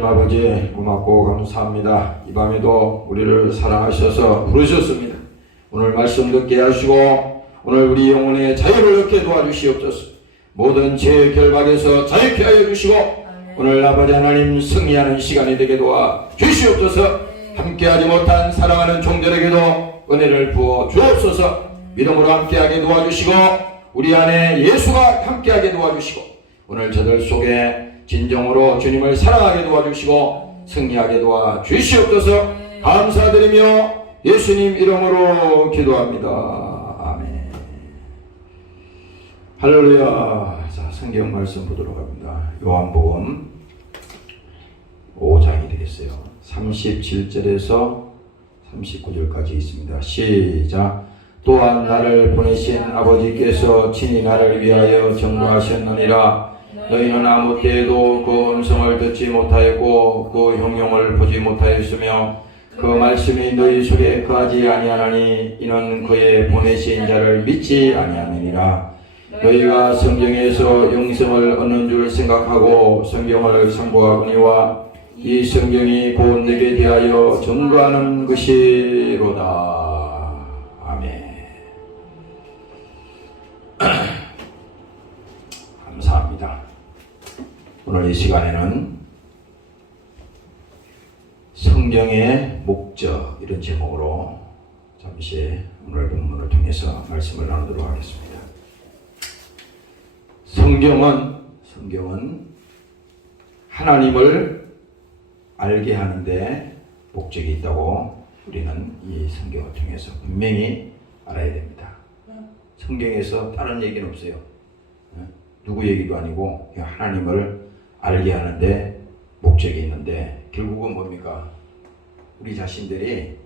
하나님 아버지 고맙고 감사합니다. 이 밤에도 우리를 사랑하셔서 부르셨습니다. 오늘 말씀 듣게 하시고 오늘 우리 영혼의 자유를 얻게 도와주시옵소서. 모든 죄의 결박에서 자유케 하여 주시고 오늘 아버지 하나님 승리하는 시간이 되게 도와 주시옵소서. 함께하지 못한 사랑하는 종들에게도 은혜를 부어 주옵소서. 믿음으로 함께하게 도와주시고 우리 안에 예수가 함께하게 도와주시고 오늘 저들 속에 진정으로 주님을 사랑하게 도와주시고 승리하게 도와주시옵소서. 감사드리며 예수님 이름으로 기도합니다. 아멘. 할렐루야. 자, 성경 말씀 보도록 합니다. 요한복음 5장이 되겠어요. 37절에서 39절까지 있습니다. 시작. 또한 나를 보내신 아버지께서 친히 나를 위하여 전거하셨느니라. 너희는 아무 때에도 그 음성을 듣지 못하였고 그 형용을 보지 못하였으며 그 말씀이 너희 속에 거하지 아니하나니 이는 그의 보내신 자를 믿지 아니하느니라. 너희가 성경에서 영생을 얻는 줄 생각하고 성경을 상고하거니와 이 성경이 곧 내게 대하여 증거하는 것이로다. 아멘. 감사합니다. 오늘 이 시간에는 성경의 목적 이런 제목으로 잠시 오늘 본문을 통해서 말씀을 나누도록 하겠습니다. 성경은 하나님을 알게 하는데 목적이 있다고 우리는 이 성경을 통해서 분명히 알아야 됩니다. 성경에서 다른 얘기는 없어요. 누구 얘기도 아니고 하나님을 알게 하는데 목적이 있는데 결국은 뭡니까? 우리 자신들이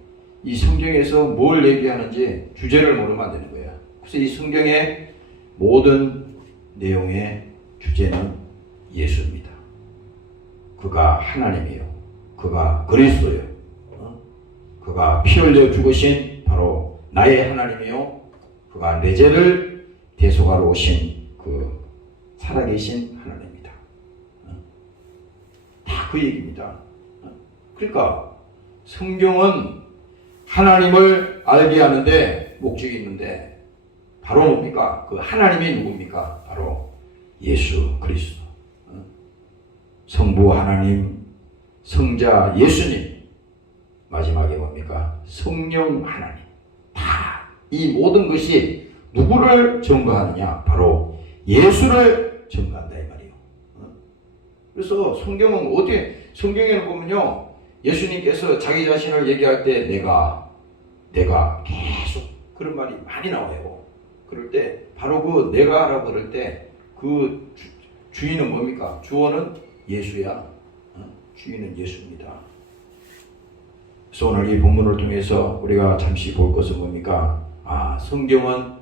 이 성경에서 뭘 얘기하는지 주제를 모르면 안 되는 거예요. 그래서 이 성경의 모든 내용의 주제는 예수입니다. 그가 하나님이에요. 그가 그리스도예요. 그가 피 흘려 죽으신 바로 나의 하나님이요. 그가 내 죄를 대속하러 오신 그 살아계신 하나님입니다. 다 그 얘기입니다. 그러니까 성경은 하나님을 알게 하는데 목적이 있는데 바로 뭡니까? 그 하나님이 누굽니까? 바로 예수 그리스도. 성부 하나님, 성자 예수님, 마지막에 뭡니까? 성령 하나님. 다 이 모든 것이 누구를 증거하느냐? 바로 예수를 증거한다 이 말이에요. 그래서 성경은 어떻게 성경에는 보면요, 예수님께서 자기 자신을 얘기할 때 내가 계속 그런 말이 많이 나와요. 그럴 때 바로 그 내가라고 그럴 때 그 주인은 뭡니까? 주어는 예수야. 주인은 예수입니다. 그래서 오늘 이 본문을 통해서 우리가 잠시 볼 것은 뭡니까? 성경은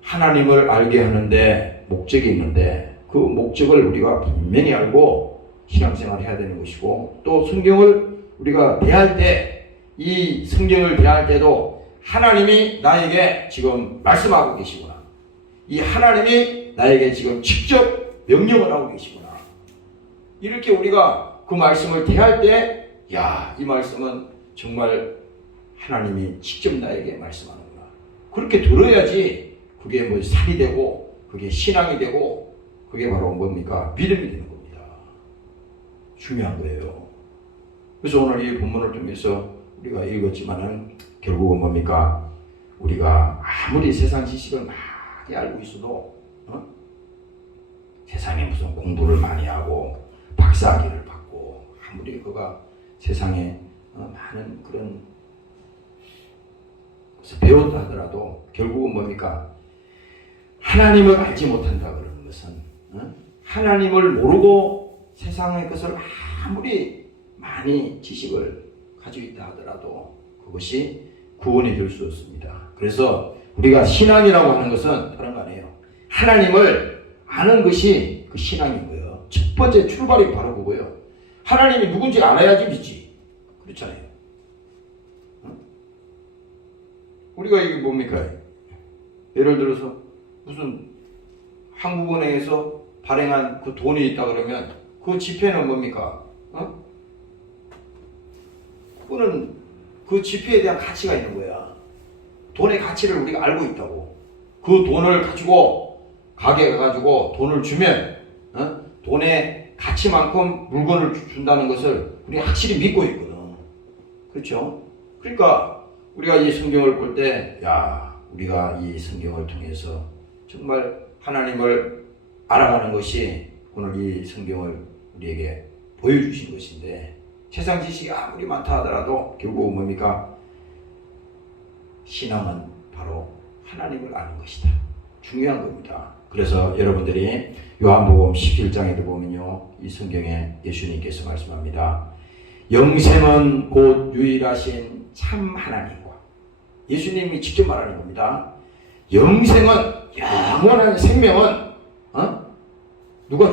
하나님을 알게 하는데 목적이 있는데 그 목적을 우리가 분명히 알고 신앙생활을 해야 되는 것이고, 또 성경을 우리가 대할 때 이 성경을 대할 때도 하나님이 나에게 지금 말씀하고 계시구나. 이 하나님이 나에게 지금 직접 명령을 하고 계시구나. 이렇게 우리가 그 말씀을 대할 때, 이 말씀은 정말 하나님이 직접 나에게 말씀하는구나. 그렇게 들어야지 그게 뭐 살이 되고, 그게 신앙이 되고, 그게 바로 뭡니까? 믿음이 되는 겁니다. 중요한 거예요. 그래서 오늘 이 본문을 통해서 우리가 읽었지만은 결국은 뭡니까? 우리가 아무리 세상 지식을 많이 알고 있어도 세상에 무슨 공부를 많이 하고 박사학위를 받고 아무리 그가 세상에 많은 그런 것을 배웠다 하더라도 결국은 뭡니까? 하나님을 알지 못한다 그러는 것은 하나님을 모르고 세상의 것을 아무리 많이 지식을 가지고 있다 하더라도 그것이 구원이 될 수 없습니다. 그래서 우리가 신앙이라고 하는 것은 다른 거 아니에요. 하나님을 아는 것이 그 신앙인 거예요. 첫 번째 출발이 바로 그거예요. 하나님이 누군지 알아야지 믿지. 그렇잖아요. 우리가 이게 뭡니까? 예를 들어서 무슨 한국은행에서 발행한 그 돈이 있다 그러면 그 지폐는 뭡니까? 그거는 그 지폐에 대한 가치가 있는 거야. 돈의 가치를 우리가 알고 있다고. 그 돈을 가지고 가게에 가가지고 돈을 주면 돈의 가치만큼 물건을 준다는 것을 우리가 확실히 믿고 있거든. 그렇죠? 그러니까 우리가 이 성경을 볼 때, 야, 우리가 이 성경을 통해서 정말 하나님을 알아가는 것이 오늘 이 성경을 우리에게 보여주신 것인데, 세상 지식이 아무리 많다 하더라도 결국 뭡니까? 신앙은 바로 하나님을 아는 것이다. 중요한 겁니다. 그래서 여러분들이 요한복음 17장에도 보면요, 이 성경에 예수님께서 말씀합니다. 영생은 곧 유일하신 참 하나님과, 예수님이 직접 말하는 겁니다. 영생은, 영원한 생명은 누가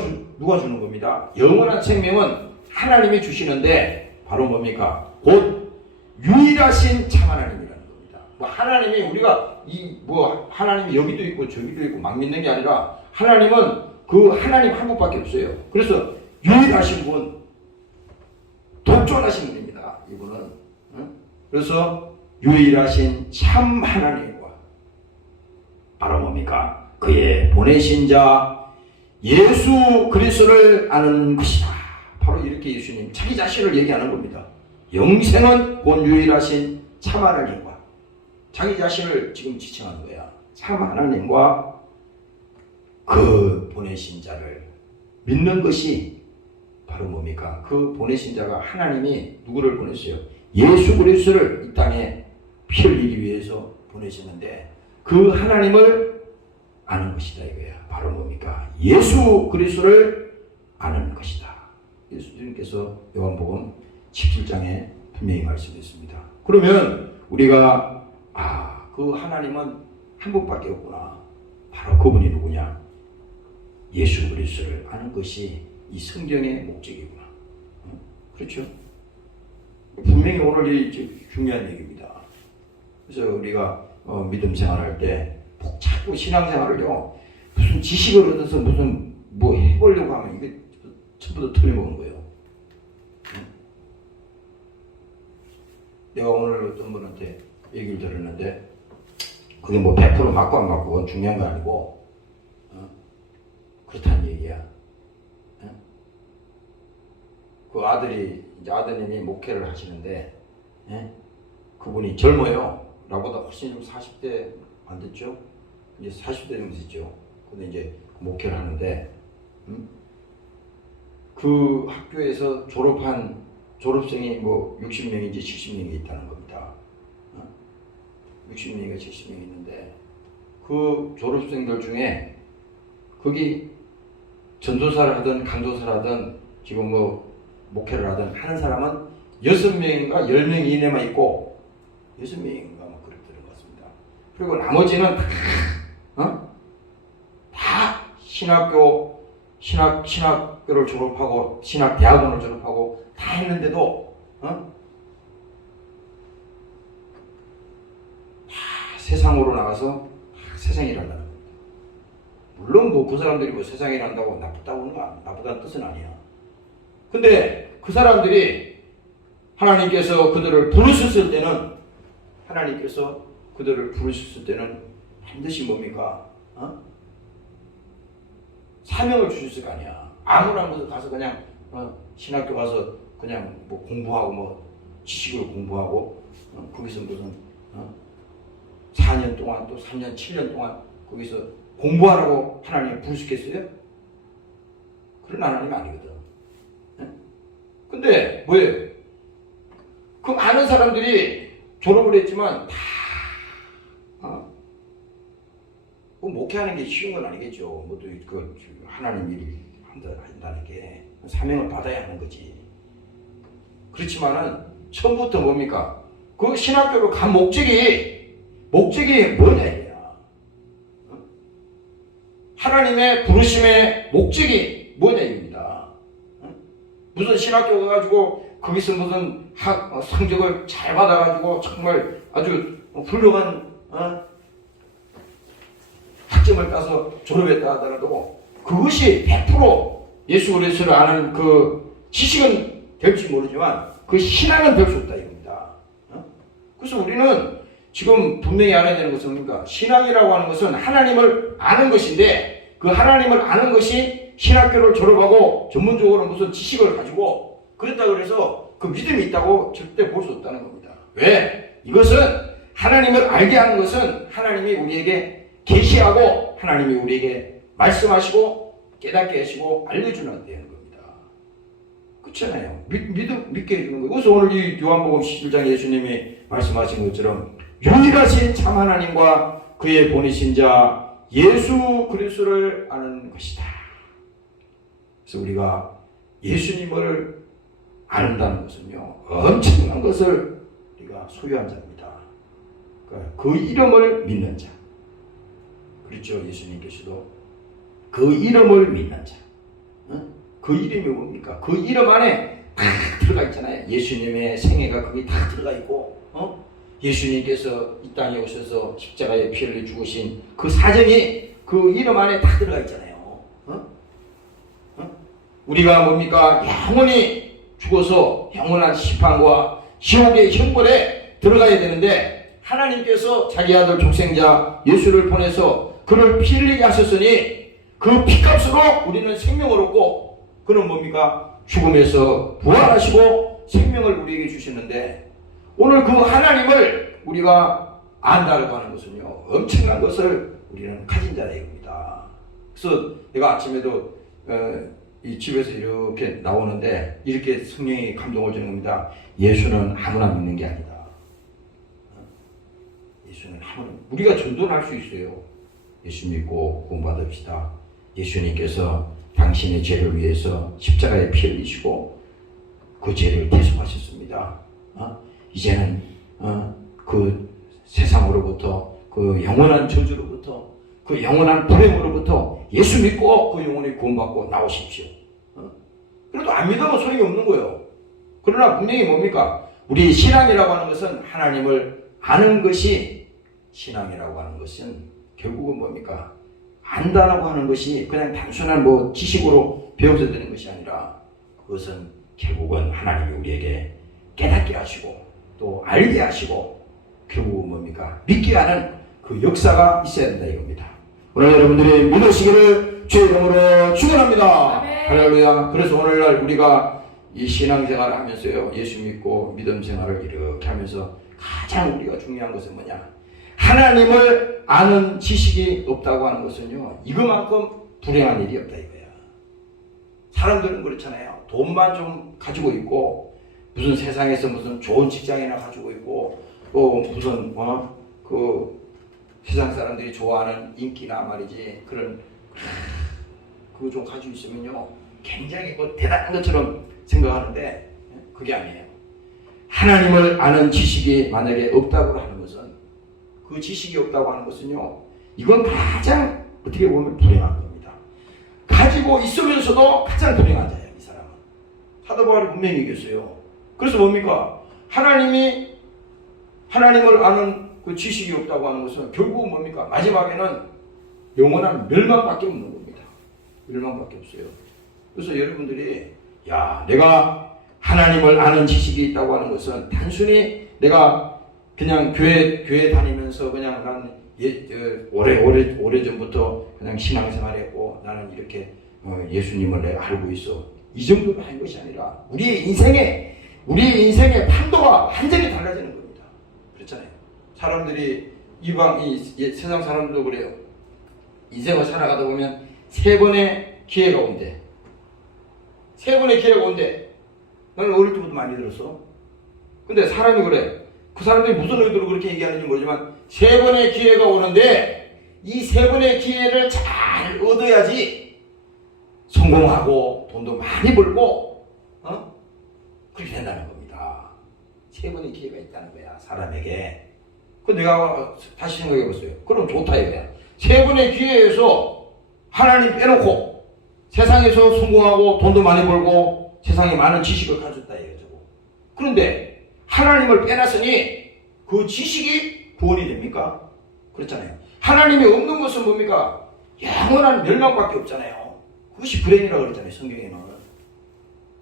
주는 겁니다. 영원한 생명은 하나님이 주시는데 바로 뭡니까? 곧 유일하신 참 하나님이라는 겁니다. 하나님이 우리가 하나님이 여기도 있고 저기도 있고 막 믿는 게 아니라, 하나님은 그 하나님 한 분밖에 없어요. 그래서 유일하신 분, 독존하신 분입니다. 이분은. 그래서 유일하신 참 하나님과 바로 뭡니까? 그의 보내신 자 예수 그리스도를 아는 것이다. 바로 이렇게 예수님 자기 자신을 얘기하는 겁니다. 영생은 곧 유일하신 참 하나님과, 자기 자신을 지금 지칭하는 거야. 참 하나님과 그 보내신 자를 믿는 것이 바로 뭡니까? 그 보내신 자가 하나님이 누구를 보냈어요? 예수 그리스도를 이 땅에 피 흘리기 위해서 보내셨는데, 그 하나님을 아는 것이다 이거야. 바로 뭡니까? 예수 그리스도를 아는 것이다. 예수님께서 요한복음 17장에 분명히 말씀했습니다. 그러면 우리가 그 하나님은 한 분밖에 없구나. 바로 그분이 누구냐? 예수 그리스도를 아는 것이 이 성경의 목적이구나. 그렇죠? 분명히 오늘 이 중요한 얘기입니다. 그래서 우리가 믿음 생활할 때 자꾸 신앙생활을요, 무슨 지식을 얻어서 무슨 뭐 해보려고 하면 이게 전부 다 틀려먹는 거예요. 내가 오늘 어떤 분한테 얘기를 들었는데, 그게 뭐 100% 맞고 안 맞고 그건 중요한 거 아니고, 그렇다는 얘기야. 그 이제 아드님이 목회를 하시는데, 그분이 젊어요. 나보다 훨씬 좀 40대 안 됐죠? 이제 40대 정도 됐죠. 근데 이제 목회를 하는데, 그 학교에서 졸업한 졸업생이 뭐 60명인지 70명이 있다는 겁니다. 60명인가 70명이 있는데, 그 졸업생들 중에 거기 전도사를 하든 강도사를 하든 지금 뭐 목회를 하든 하는 사람은 6명인가 10명 이내만 있고, 6명인가 뭐 그렇더라는 것 같습니다. 그리고 나머지는 다 신학교를 졸업하고 신학대학원을 졸업하고 다 했는데도 다 세상으로 나가서 세상에 일한다는 겁니다. 물론 뭐 그 사람들이 뭐 세상에 일한다고 나쁘다는 뜻은 아니야. 근데 그 사람들이 하나님께서 그들을 부르셨을 때는 반드시 뭡니까? 사명을 주셨을 거 아니야. 아무나 가서 그냥 신학교 가서 그냥 뭐 공부하고 뭐 지식을 공부하고 거기서 무슨 4년 동안 또 3년 7년 동안 거기서 공부하라고 하나님이 부르시겠어요? 그런 하나님이 아니거든. 근데 뭐예요? 그 많은 사람들이 졸업을 했지만 다 뭐 목회하는 게 쉬운 건 아니겠죠. 모두 그 하나님 일을 한다는 게 사명을 받아야 하는 거지. 그렇지만은 처음부터 뭡니까? 그 신학교로 간 목적이 뭐냐 이거야. 하나님의 부르심의 목적이 뭐냐 이겁니다. 무슨 신학교 가가지고 거기서 무슨 성적을 잘 받아가지고 정말 아주 훌륭한 학점을 따서 졸업했다 하더라도 그것이 100% 예수 그리스도를 아는 그 지식은 될지 모르지만 그 신앙은 될 수 없다 이겁니다. 그래서 우리는 지금 분명히 알아야 되는 것은 뭡니까? 신앙이라고 하는 것은 하나님을 아는 것인데 그 하나님을 아는 것이 신학교를 졸업하고 전문적으로 무슨 지식을 가지고 그랬다고 해서 그 믿음이 있다고 절대 볼 수 없다는 겁니다. 왜? 이것은 하나님을 알게 하는 것은 하나님이 우리에게 계시하고 하나님이 우리에게 말씀하시고 깨닫게 하시고 알려주는 되는 겁니다. 그렇잖아요. 믿게 해주는 거예요. 그래서 오늘 이 요한복음 11장 예수님이 말씀하신 것처럼 유일하신 참 하나님과 그의 보내신 자 예수 그리스도를 아는 것이다. 그래서 우리가 예수님을 안다는 것은요, 엄청난 것을 우리가 소유한 자입니다. 그 이름을 믿는 자. 그렇죠. 예수님께서도 그 이름을 믿는 자. 그 이름이 뭡니까? 그 이름 안에 다 들어가 있잖아요. 예수님의 생애가 거기 다 들어가 있고, 예수님께서 이 땅에 오셔서 십자가에 피 흘려 죽으신 그 사정이 그 이름 안에 다 들어가 있잖아요. 우리가 뭡니까? 영원히 죽어서 영원한 심판과 지옥의 형벌에 들어가야 되는데 하나님께서 자기 아들 독생자 예수를 보내서 그를 피 흘리게 하셨으니 그 피값으로 우리는 생명을 얻고 그는 뭡니까? 죽음에서 부활하시고 생명을 우리에게 주시는데 오늘 그 하나님을 우리가 안다고 하는 것은요 엄청난 것을 우리는 가진 자입니다. 그래서 내가 아침에도 이 집에서 이렇게 나오는데 이렇게 성령이 감동을 주는 겁니다. 예수는 아무나 믿는 게 아니다. 예수는 아무나 우리가 전도는 할 수 있어요. 예수 믿고 구원받읍시다. 예수님께서 당신의 죄를 위해서 십자가에 피 흘리시고 그 죄를 대속하셨습니다. 이제는 그 세상으로부터 그 영원한 저주로부터 그 영원한 불행으로부터 예수 믿고 그 영혼이 구원받고 나오십시오. 그래도 안 믿으면 소용이 없는 거예요. 그러나 분명히 뭡니까? 우리 신앙이라고 하는 것은 하나님을 아는 것이 신앙이라고 하는 것은 결국은 뭡니까? 안다라고 하는 것이 그냥 단순한 뭐 지식으로 배워서 되는 것이 아니라 그것은 결국은 하나님이 우리에게 깨닫게 하시고 또 알게 하시고 결국은 뭡니까? 믿게 하는 그 역사가 있어야 된다 이겁니다. 오늘 여러분들이 믿으시기를 주의 이름으로 축원합니다. 할렐루야. 그래서 오늘날 우리가 이 신앙생활을 하면서요 예수 믿고 믿음 생활을 이렇게 하면서 가장 우리가 중요한 것은 뭐냐? 하나님을 아는 지식이 없다고 하는 것은요 이거만큼 불행한 일이 없다 이거야. 사람들은 그렇잖아요. 돈만 좀 가지고 있고 무슨 세상에서 무슨 좋은 직장이나 가지고 있고 또 무슨 그 세상 사람들이 좋아하는 인기나 말이지 그런 그거 좀 가지고 있으면요 굉장히 뭐 대단한 것처럼 생각하는데 그게 아니에요. 하나님을 아는 지식이 만약에 없다고 하는 것은 그 지식이 없다고 하는 것은요 이건 가장 어떻게 보면 불행한 겁니다. 가지고 있으면서도 가장 불행한 자예요. 이 사람은 사도 바울이 분명히 얘기했어요. 그래서 뭡니까? 하나님을 아는 그 지식이 없다고 하는 것은 결국은 뭡니까? 마지막에는 영원한 멸망밖에 없는 겁니다. 멸망밖에 없어요. 그래서 여러분들이 내가 하나님을 아는 지식이 있다고 하는 것은 단순히 내가 그냥 교회 다니면서 그냥 난 오래전부터 그냥 신앙생활했고 나는 이렇게 예수님을 내가 알고 있어. 이 정도로 한 것이 아니라 우리의 인생의 판도가 완전히 달라지는 겁니다. 그렇잖아요. 사람들이 이 세상 사람들도 그래요. 인생을 살아가다 보면 3번의 기회가 온대. 3번의 기회가 온대. 나는 어릴 때부터 많이 들었어. 근데 사람이 그래. 그 사람들이 무슨 의도로 그렇게 얘기하는지 모르지만 3번의 기회가 오는데 이 3번의 기회를 잘 얻어야지 성공하고 돈도 많이 벌고 그렇게 된다는 겁니다. 3번의 기회가 있다는 거야 사람에게. 그 내가 다시 생각해 보세요. 그럼 좋다 이거야. 3번의 기회에서 하나님 빼놓고 세상에서 성공하고 돈도 많이 벌고 세상에 많은 지식을 가졌다 이거죠. 그런데 하나님을 빼놨으니 그 지식이 구원이 됩니까? 그렇잖아요. 하나님이 없는 것은 뭡니까? 영원한 멸망밖에 없잖아요. 그것이 불행이라고 그랬잖아요. 성경에는.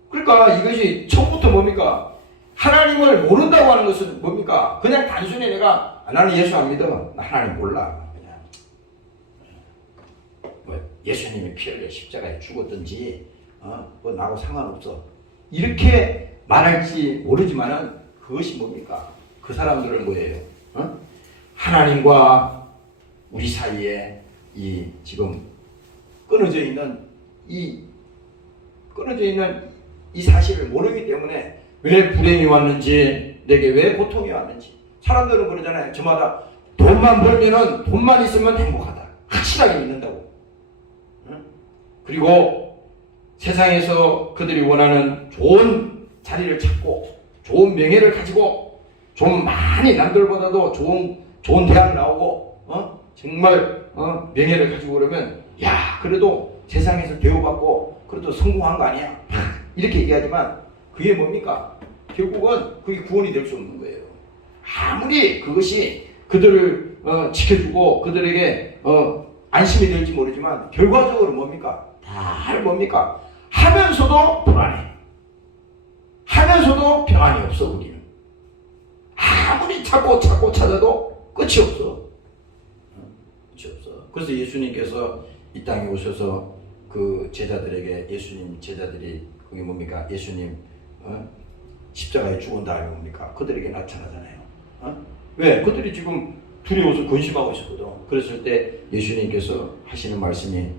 그러니까 이것이 처음부터 뭡니까? 하나님을 모른다고 하는 것은 뭡니까? 그냥 단순히 내가 나는 예수 안 믿어. 나 하나님 몰라. 그냥 뭐 예수님이 피 흘려 십자가에 죽었든지 뭐 나하고 상관없어. 이렇게 말할지 모르지만은 그것이 뭡니까? 그 사람들은 뭐예요? 하나님과 우리 사이에 이 지금 끊어져 있는 이 사실을 모르기 때문에 왜 불행이 왔는지, 내게 왜 고통이 왔는지. 사람들은 그러잖아요. 저마다 돈만 벌면은, 돈만 있으면 행복하다. 확실하게 믿는다고. 그리고 세상에서 그들이 원하는 좋은 자리를 찾고, 좋은 명예를 가지고, 좀 많이 남들보다도 좋은 대학 나오고, 정말 명예를 가지고 그러면, 야, 그래도 세상에서 대우받고, 그래도 성공한 거 아니야. 이렇게 얘기하지만, 그게 뭡니까? 결국은 그게 구원이 될 수 없는 거예요. 아무리 그것이 그들을 지켜주고 그들에게 안심이 될지 모르지만 결과적으로 뭡니까? 다 뭡니까? 하면서도 불안해. 하면서도 평안이 없어. 우리는 아무리 찾고 찾아도 끝이 없어. 끝이 없어. 그래서 예수님께서 이 땅에 오셔서 그 제자들에게, 예수님 제자들이 그게 뭡니까? 예수님 십자가에 죽은 다음에 뭡니까? 그들에게 나타나잖아요. 왜? 그들이 지금 두려워서 근심하고 있었거든. 그랬을 때 예수님께서 하시는 말씀이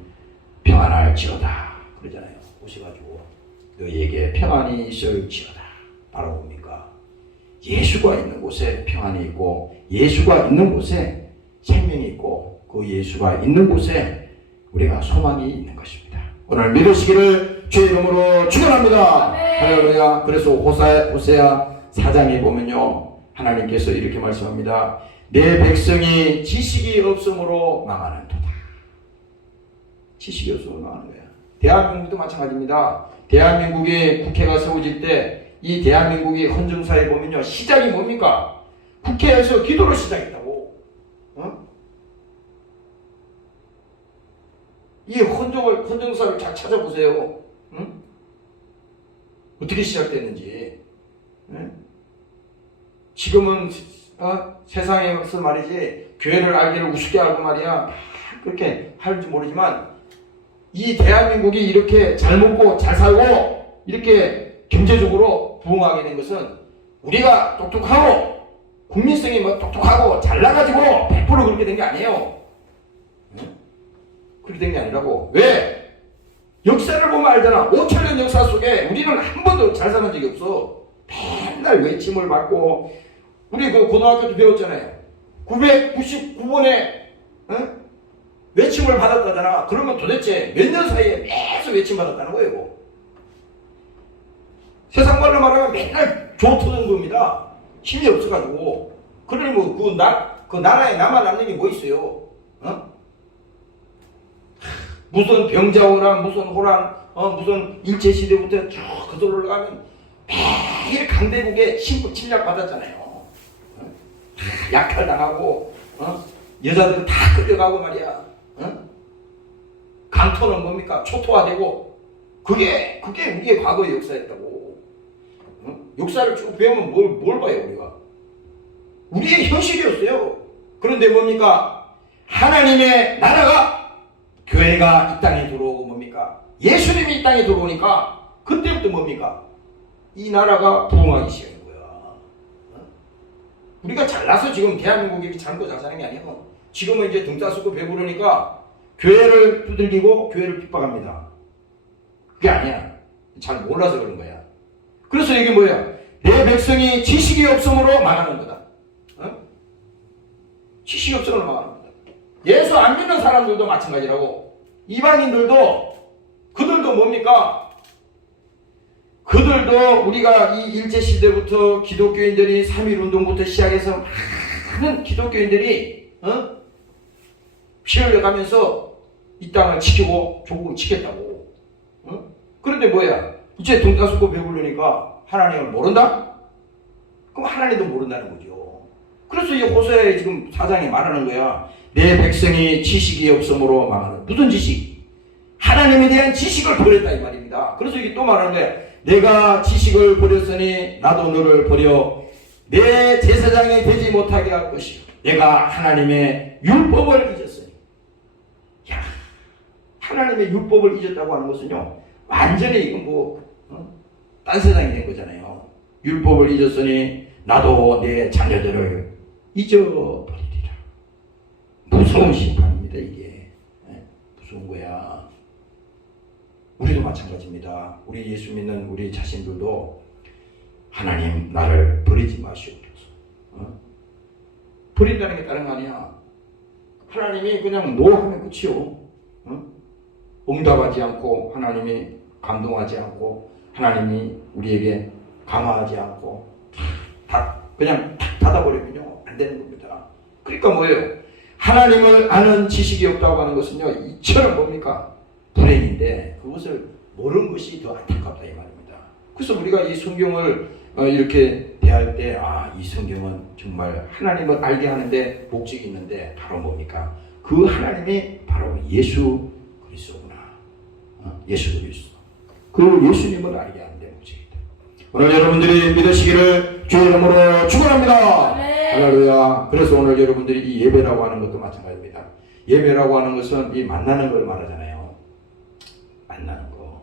평안할지어다 그러잖아요. 오셔가지고 너희에게 평안이 있을지어다. 바로 뭡니까? 예수가 있는 곳에 평안이 있고, 예수가 있는 곳에 생명이 있고, 그 예수가 있는 곳에 우리가 소망이 있는 것입니다. 오늘 믿으시기를 주의 이름으로 축원합니다. 할렐루야. 그래서 호세아 4장에 보면요, 하나님께서 이렇게 말씀합니다. 내 백성이 지식이 없으므로 망하는도다. 지식이 없으므로 망하는 거야. 대한민국도 마찬가지입니다. 대한민국의 국회가 세워질 때 이 대한민국의 헌정사에 보면요, 시작이 뭡니까? 국회에서 기도로 시작했다고. 이 헌정사를 잘 찾아보세요. 어떻게 시작됐는지. 지금은 세상에서 말이지 교회를 알기를 우습게 알고 말이야 그렇게 할지 모르지만, 이 대한민국이 이렇게 잘 먹고 잘 살고 이렇게 경제적으로 부흥하게 된 것은 우리가 똑똑하고 국민성이 똑똑하고 잘나가지고 100% 그렇게 된 게 아니에요. 그렇게 된 게 아니라고. 왜? 역사를 보면 알잖아. 5천년 역사 속에 우리는 한 번도 잘 사는 적이 없어. 맨날 외침을 받고, 우리 그 고등학교 때 배웠잖아요. 999번에 외침을 받았다잖아. 그러면 도대체 몇 년 사이에 계속 외침 받았다는 거예요. 세상 말로 말하면 맨날 조터는 겁니다. 힘이 없어가지고. 그러면 그 나라에 남아 남는 게 뭐 있어요? 무슨 병자호란, 무슨 호란, 무슨 일제시대부터 쭉 그들로 올라가면 매일 강대국에 침략 받았잖아요. 약탈당하고, 여자들 다 끌려가고 말이야. 강토는 뭡니까? 초토화되고. 그게 우리의 과거의 역사였다고. 역사를 쭉 배우면 뭘 봐요, 우리가? 우리의 현실이었어요. 그런데 뭡니까? 하나님의 나라가, 교회가 이 땅에 들어오고 뭡니까? 예수님이 이 땅에 들어오니까 그때부터 뭡니까? 이 나라가 부흥하기 시작한 거야. 우리가 잘나서 지금 대한민국이 잘 먹고 잘 사는 게 아니고, 지금은 이제 등 따쓰고 배부르니까 교회를 두들기고 교회를 핍박합니다. 그게 아니야. 잘 몰라서 그런 거야. 그래서 이게 뭐야? 내 백성이 지식이 없음으로 망하는 거다. 지식이 없음으로 망하는 거다. 예수 안 믿는 사람들도 마찬가지라고. 이방인들도, 그들도 뭡니까? 그들도 우리가 이 일제시대부터 기독교인들이 3.1운동부터 시작해서 많은 기독교인들이 피 흘려가면서 이 땅을 지키고 조국을 지켰다고. 그런데 뭐야? 이제 등 따숩고 배부르니까 하나님을 모른다? 그럼 하나님도 모른다는 거죠. 그래서 이 호세아에 지금 4장에 말하는 거야. 내 백성이 지식이 없으므로 망하는. 무슨 지식? 하나님에 대한 지식을 버렸다 이 말입니다. 그래서 이게 또 말하는 거야. 내가 지식을 버렸으니 나도 너를 버려 내 제사장이 되지 못하게 할 것이요 내가 하나님의 율법을 잊었으니. 야, 하나님의 율법을 잊었다고 하는 것은요 완전히 이건 딴 세상이 된 거잖아요. 율법을 잊었으니 나도 내 자녀들을 잊어버리리라. 무서운 심판입니다. 이게 무서운 거야. 우리도 마찬가지입니다. 우리 예수 믿는 우리 자신들도 하나님 나를 버리지 마시옵소서. 버린다는 게 다른 거 아니야. 하나님이 그냥 노 하면 끝이요. 응답하지 않고 하나님이 감동하지 않고 하나님이 우리에게 감화하지 않고 그냥 닫아버리면요 안 되는 겁니다. 그러니까 뭐예요? 하나님을 아는 지식이 없다고 하는 것은요 이처럼 뭡니까? 불행인데 그것을 모르는 것이 더 안타깝다 이 말입니다. 그래서 우리가 이 성경을 이렇게 대할 때 이 성경은 정말 하나님을 알게 하는데 목적이 있는데 바로 뭡니까? 그 하나님이 바로 예수 그리스도구나. 예수 그리스도. 그 예수님을 알게 하는데 목적이다. 오늘 여러분들이 믿으시기를 주의 이름으로 축원합니다. 할렐루야. 그래서 오늘 여러분들이 이 예배라고 하는 것도 마찬가지입니다. 예배라고 하는 것은 이 만나는 걸 말하잖아요. 만나는 거.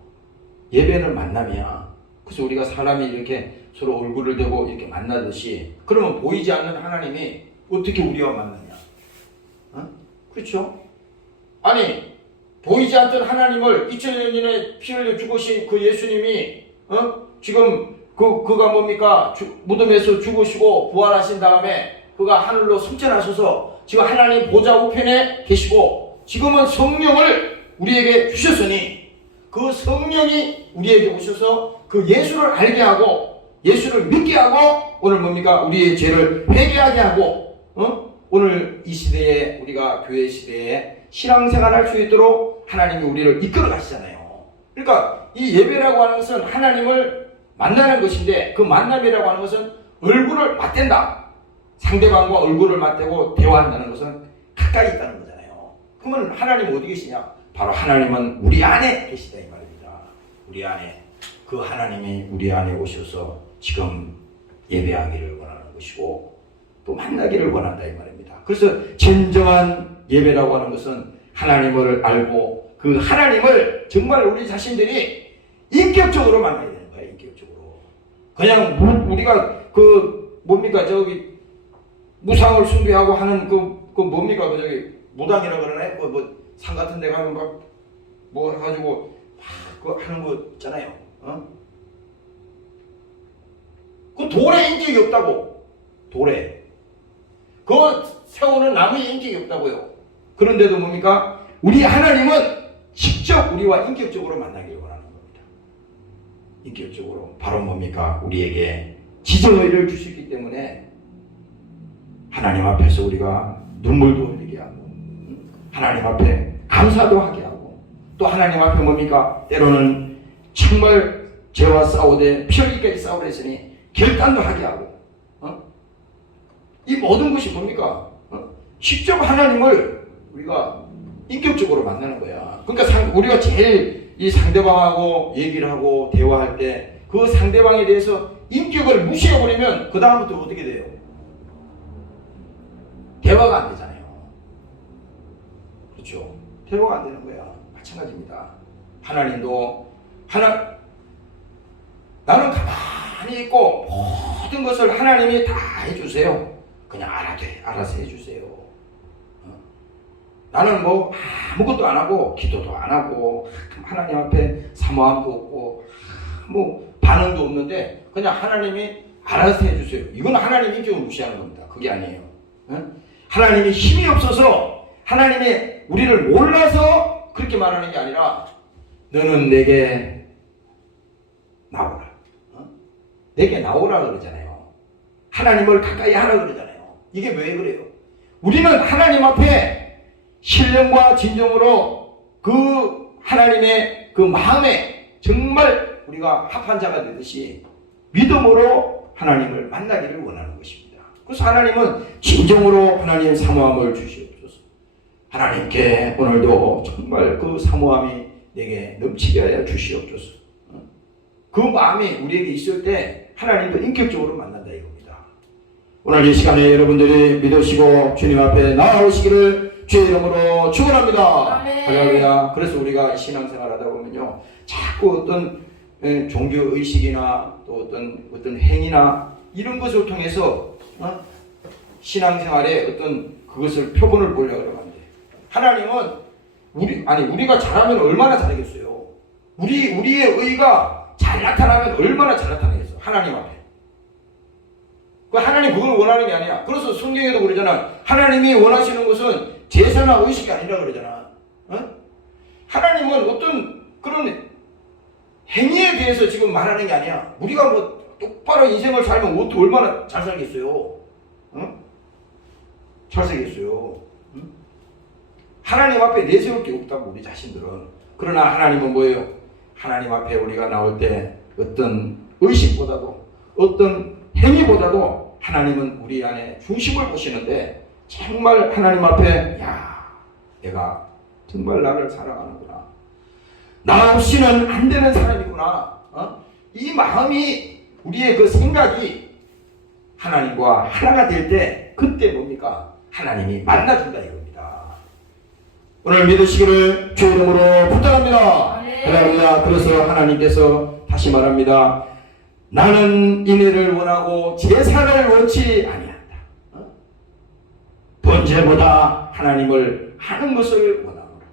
예배는 만남이야. 그래서 우리가 사람이 이렇게 서로 얼굴을 대고 이렇게 만나듯이 그러면 보이지 않는 하나님이 어떻게 우리와 만나냐? 그렇죠? 아니 보이지 않던 하나님을 2000년 전에 피 흘려 죽으신 그 예수님이 지금 그가 뭡니까? 무덤에서 죽으시고 부활하신 다음에 그가 하늘로 승천하셔서 지금 하나님 보좌 우편에 계시고 지금은 성령을 우리에게 주셨으니 그 성령이 우리에게 오셔서 그 예수를 알게 하고 예수를 믿게 하고 오늘 뭡니까? 우리의 죄를 회개하게 하고 오늘 이 시대에 우리가 교회 시대에 신앙생활할 수 있도록 하나님이 우리를 이끌어 가시잖아요. 그러니까 이 예배라고 하는 것은 하나님을 만나는 것인데 그 만남이라고 하는 것은 얼굴을 맞댄다. 상대방과 얼굴을 맞대고 대화한다는 것은 가까이 있다는 거잖아요. 그러면 하나님 어디 계시냐? 바로 하나님은 우리 안에 계시다 이 말입니다. 우리 안에 그 하나님이 우리 안에 오셔서 지금 예배하기를 원하는 것이고 또 만나기를 원한다 이 말입니다. 그래서 진정한 예배라고 하는 것은 하나님을 알고 그 하나님을 정말 우리 자신들이 인격적으로 만나야 되는 거예요. 인격적으로. 그냥 우리가 그 뭡니까 저기 무상을 숭배하고 하는 그 뭡니까 그 저기 무당이라 그러나요? 그 산 같은 데 가면 막 뭐 해가지고 그 하는 거 있잖아요. 그 돌에 인격이 없다고. 돌에. 그 세우는 나무에 인격이 없다고요. 그런데도 뭡니까? 우리 하나님은 직접 우리와 인격적으로 만나기를 원하는 겁니다. 인격적으로. 바로 뭡니까? 우리에게 지정의를 주시기 때문에 하나님 앞에서 우리가 눈물도 흘리게 하고 하나님 앞에 감사도 하게 하고 또 하나님 앞에 뭡니까? 때로는 정말 죄와 싸우되 피 흘리기까지 싸우려 했으니 결단도 하게 하고 이 모든 것이 뭡니까? 직접 하나님을 우리가 인격적으로 만나는 거야. 그러니까 우리가 제일 이 상대방하고 얘기를 하고 대화할 때 그 상대방에 대해서 인격을 무시해버리면 그 다음부터 어떻게 돼요? 대화가 안 되잖아요. 그렇죠? 대화가 안 되는 거야. 마찬가지입니다. 하나님도 나는 가만히 있고 모든 것을 하나님이 다 해주세요. 그냥 알아서 해주세요. 나는 뭐 아무것도 안 하고 기도도 안 하고 하나님 앞에 사모함도 없고 뭐 반응도 없는데 그냥 하나님이 알아서 해주세요. 이건 하나님 인격을 무시하는 겁니다. 그게 아니에요. 하나님이 힘이 없어서 하나님이 우리를 몰라서 그렇게 말하는 게 아니라 너는 내게 나오라. 내게 나오라 그러잖아요. 하나님을 가까이 하라 그러잖아요. 이게 왜 그래요? 우리는 하나님 앞에 신령과 진정으로 그 하나님의 그 마음에 정말 우리가 합한 자가 되듯이 믿음으로 하나님을 만나기를 원하는 것입니다. 그래서 하나님은 진정으로 하나님 사모함을 주시옵소서. 하나님께 오늘도 정말 그 사모함이 내게 넘치게 하여 주시옵소서. 그 마음이 우리에게 있을 때 하나님도 인격적으로 만난다 이겁니다. 오늘 이 시간에 여러분들이 믿으시고 주님 앞에 나아오시기를 주의 이름으로 축원합니다. 할렐루야. 그래서 우리가 신앙생활 하다 보면요, 자꾸 어떤 종교 의식이나 또 어떤 행위나 이런 것을 통해서 신앙생활에 어떤 그것을 표본을 보려고 하면 안 돼. 하나님은 우리가 잘하면 얼마나 잘하겠어요. 우리의 의가 잘 나타나면 얼마나 잘 나타나겠어. 하나님 앞에. 하나님 그걸 원하는 게 아니야. 그래서 성경에도 그러잖아. 하나님이 원하시는 것은 제사나 의식이 아니라 그러잖아. 하나님은 어떤 그런 행위에 대해서 지금 말하는 게 아니야. 우리가 뭐 똑바로 인생을 살면 어떻게 얼마나 잘 살겠어요. 잘 살겠어요. 하나님 앞에 내세울 게 없다고 우리 자신들은. 그러나 하나님은 뭐예요? 하나님 앞에 우리가 나올 때 어떤 의식보다도 어떤 행위보다도 하나님은 우리 안에 중심을 보시는데, 정말 하나님 앞에 내가 정말 나를 사랑하는구나, 나 없이는 안 되는 사람이구나, 이 마음이, 우리의 그 생각이 하나님과 하나가 될 때, 그때 뭡니까? 하나님이 만나준다 이겁니다. 오늘 믿으시기를 주의 이름으로 부탁합니다. 할렐루야. 그래서 하나님께서 다시 말합니다. 나는 인애를 원하고 제사를 원치 아니한다. 번제보다 하나님을 하는 것을 원하노라.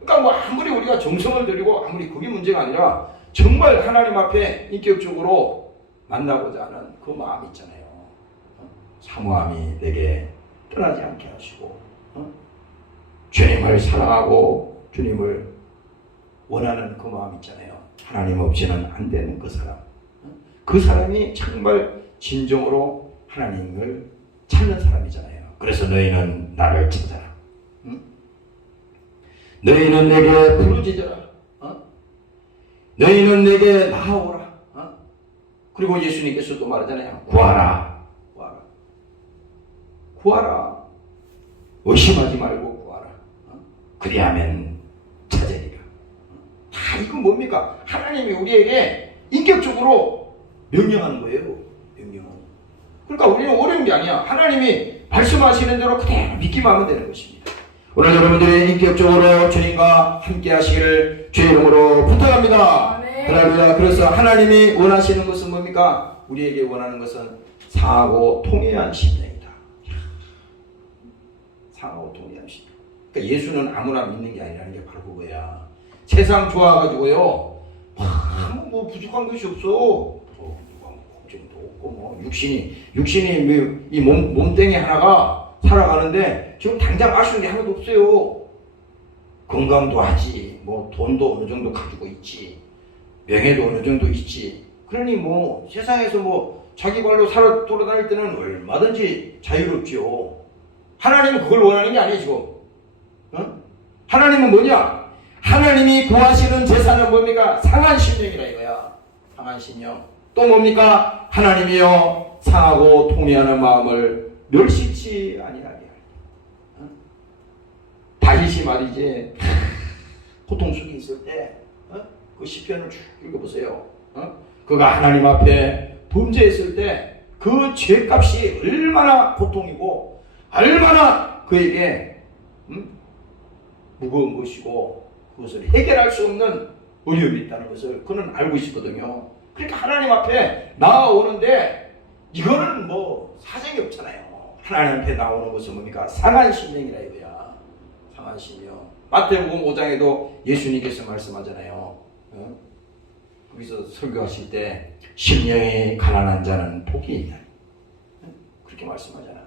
그러니까 뭐 아무리 우리가 정성을 들이고 아무리 그게 문제가 아니라 정말 하나님 앞에 인격적으로 만나고자 하는 그 마음이 있잖아요. 사모함이 내게 떠나지 않게 하시고, 주님을 사랑하고 주님을 원하는 그 마음 있잖아요. 하나님 없이는 안 되는 그 사람. 그 사람이 정말 진정으로 하나님을 찾는 사람이잖아요. 그래서 너희는 나를 찾아라. 너희는 내게 부르짖어라. 너희는 내게 나아오라. 그리고 예수님께서 또 말하잖아요. 구하라. 구하라. 구하라. 의심하지 말고 구하라. 그리하면 찾으리라. 다 이건 뭡니까? 하나님이 우리에게 인격적으로 명령하는 거예요. 명령. 그러니까 우리는 어려운 게 아니야. 하나님이 말씀하시는 대로 그대로 믿기만 하면 되는 것입니다. 오늘 여러분들이 인격적으로 주님과 함께 하시기를 주의 이름으로 부탁합니다. 할렐루야. 그래서 하나님이 원하시는 것은 뭡니까? 우리에게 원하는 것은 상하고 통회한 심령이다. 상하고 통회한 심령. 그러니까 예수는 아무나 믿는 게 아니라는 게 바로 그거야. 세상 좋아가지고요, 뭐 부족한 것이 없어. 걱정도 없고, 뭐 육신이 이 몸뚱이 하나가 살아가는데 지금 당장 아쉬운 게 하나도 없어요. 건강도 하지, 뭐 돈도 어느 정도 가지고 있지, 명예도 어느 정도 있지. 그러니 뭐 세상에서 뭐 자기 발로 살아 돌아다닐 때는 얼마든지 자유롭지요. 하나님은 그걸 원하는 게 아니에요 지금. 하나님은 뭐냐? 하나님이 구하시는 제사는 뭡니까? 상한 심령이라 이거야. 상한 심령. 또 뭡니까? 하나님이여 상하고 통회하는 마음을 멸시치 아니하게 하리라. 다윗이 말이지, 고통 속에 있을 때 그 시편을 쭉 읽어보세요. 그가 하나님 앞에 범죄했을 때 그 죄값이 얼마나 고통이고 얼마나 그에게 무거운 것이고 그것을 해결할 수 없는 어려움이 있다는 것을 그는 알고 있었거든요. 그러니까 하나님 앞에 나아오는데 이거는 뭐 사정이 없잖아요. 하나님 앞에 나오는 것은 뭡니까? 상한 심령이라 이거야. 상한 심령. 마태복음 5장에도 예수님께서 말씀하잖아요. 거기서 설교하실 때 심령이 가난한 자는 복이 있나니, 그렇게 말씀하잖아.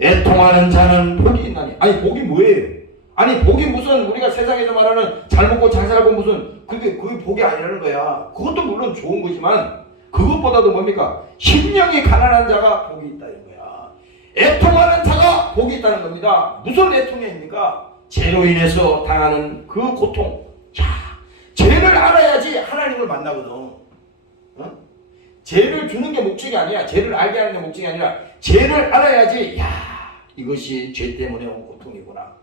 애통하는 자는 복이 있나니. 아니 복이 뭐예요? 아니 복이 무슨 우리가 세상에서 말하는 잘 먹고 잘 살고 무슨 그게 복이 아니라는 거야. 그것도 물론 좋은 거지만 그것보다도 뭡니까? 심령이 가난한 자가 복이 있다 이런 거야. 애통하는 자가 복이 있다는 겁니다. 무슨 애통입니까? 죄로 인해서 당하는 그 고통. 죄를 알아야지 하나님을 만나거든. 죄를 주는 게 목적이 아니야. 죄를 알게 하는 게 목적이 아니라 죄를 알아야지, 이것이 죄 때문에 온 고통이구나.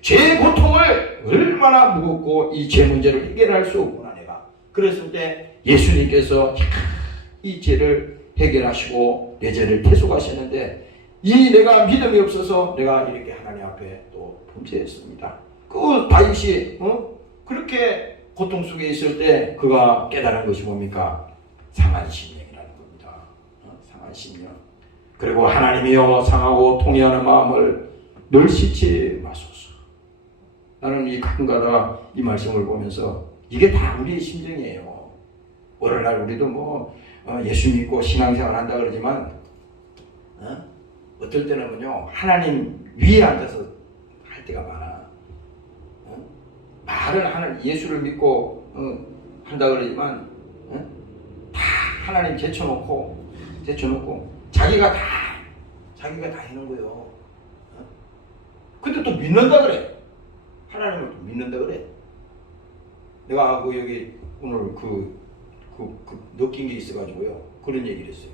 죄의 고통을 얼마나 무겁고 이 죄 문제를 해결할 수 없구나 내가. 그랬을 때 예수님께서 이 죄를 해결하시고 내 죄를 대속하셨는데 이 내가 믿음이 없어서 내가 이렇게 하나님 앞에 또 범죄했습니다. 그 다윗이 그렇게 고통 속에 있을 때 그가 깨달은 것이 뭡니까? 상한 심령이라는 겁니다. 상한 심령. 그리고 하나님이여 상하고 통회하는 마음을 늘 씻지 마소서. 나는 이 가끔가다 이 말씀을 보면서 이게 다 우리의 심정이에요. 오늘날 우리도 예수 믿고 신앙생활 한다 그러지만 어떨 때는요 하나님 위에 앉아서 할 때가 많아. 말을 하는 예수를 믿고 한다 그러지만 다 하나님 제쳐놓고 자기가 다 하는 거예요. 근데 또 믿는다 그래. 하나님을 또 믿는다 그래. 내가 여기 오늘 느낀 게 있어가지고요. 그런 얘기를 했어요.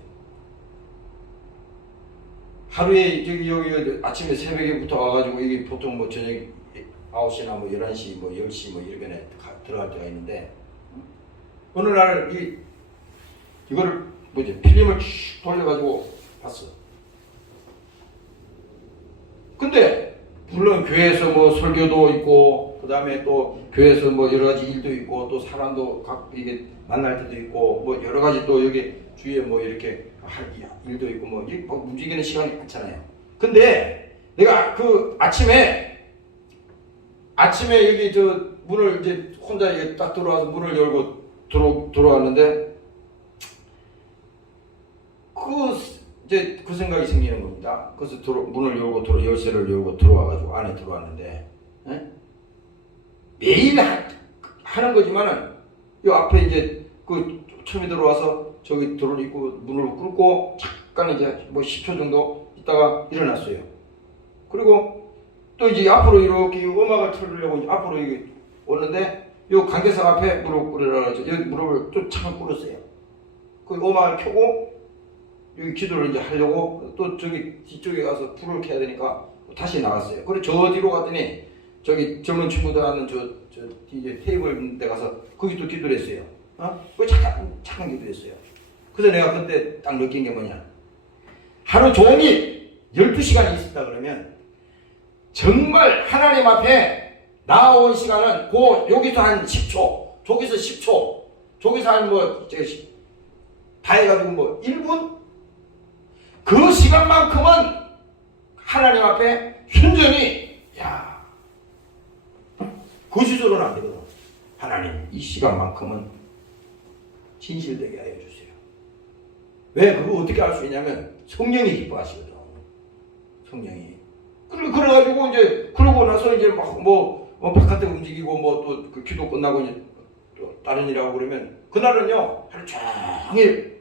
하루에 여기 아침에 새벽에부터 와가지고 이게 보통 저녁 9시나 11시 10시 이렇게 들어갈 때가 있는데 어느 날 이거를 필름을 쭉 돌려가지고 봤어. 근데 물론 교회에서 설교도 있고 그 다음에 또 교회에서 여러 가지 일도 있고 또 사람도 이게 만날 때도 있고 여러 가지 또 여기 주위에 이렇게 할 일도 있고 움직이는 시간이 많잖아요. 근데 내가 그 아침에 여기 문을 이제 혼자 딱 들어와서 문을 열고 들어왔는데 그 생각이 생기는 겁니다. 그래서 문을 열고 열쇠를 열고 들어와가지고 안에 들어왔는데 매일 하는 거지만은 이 앞에 이제 처음에 들어와서 저기 입고 문을 뚫고 잠깐 이제 10초 정도 있다가 일어났어요. 그리고 또 이제 앞으로 이렇게 음악을 틀으려고 이제 앞으로 이게 오는데 이 관계상 앞에 무릎 꿇으라고 여기 무릎을 좀 잠깐 꿇었어요. 그 음악을 켜고 여기 기도를 이제 하려고 또 저기 뒤쪽에 가서 불을 켜야 되니까 다시 나갔어요. 그리고 저 뒤로 갔더니 저기 젊은 친구들 하는 저 뒤에 테이블 데 가서 거기 또 기도를 했어요. 그 잠깐 기도했어요. 그래서 내가 그때 딱 느낀 게 뭐냐. 하루 종일 12시간이 있었다 그러면 정말 하나님 앞에 나온 시간은 여기서 한 10초, 저기서 10초, 저기서 한 다 해가지고 1분? 그 시간만큼은 하나님 앞에 순전히 거짓으로는 안 되거든. 하나님 이 시간만큼은 진실되게 하여 주세요. 왜 그거 어떻게 알 수 있냐면 성령이 기뻐하시거든. 성령이. 그래가지고 이제 그러고 나서 이제 바깥에 움직이고 또 그 기도 끝나고 이제 또 다른 일하고 그러면 그날은요 하루 종일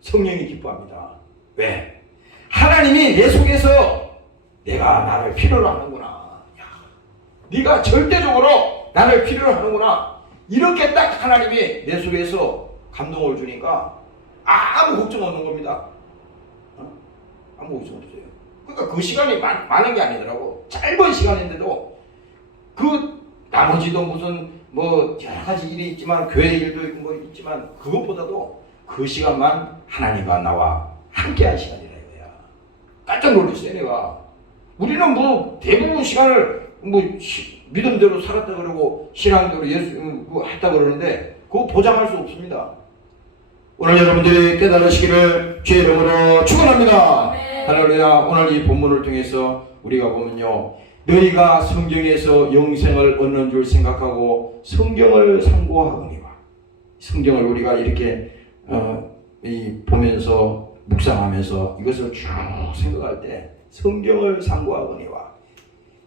성령이 기뻐합니다. 왜? 하나님이 내 속에서 내가 나를 필요로 하는구나. 네가 절대적으로 나를 필요로 하는구나. 이렇게 딱 하나님이 내 속에서 감동을 주니까 아무 걱정 없는 겁니다. 아무 걱정 없어요. 그러니까 그 시간이 많은 게 아니더라고. 짧은 시간인데도 나머지도 무슨 여러 가지 일이 있지만 교회 일도 있고 있지만 그것보다도 그 시간만 하나님과 나와 함께한 시간이라 이거야. 깜짝 놀랐어요 내가. 우리는 대부분 시간을 믿음대로 살았다 그러고 신앙대로 예수 했다 그러는데 그거 보장할 수 없습니다. 오늘 여러분들이 깨달으시기를 주의 이름으로 축원합니다. 할렐루야. 오늘 이 본문을 통해서 우리가 보면요, 너희가 성경에서 영생을 얻는 줄 생각하고 성경을 상고하거니와. 성경을 우리가 이렇게 보면서 묵상하면서 이것을 쭉 생각할 때 성경을 상고하거니와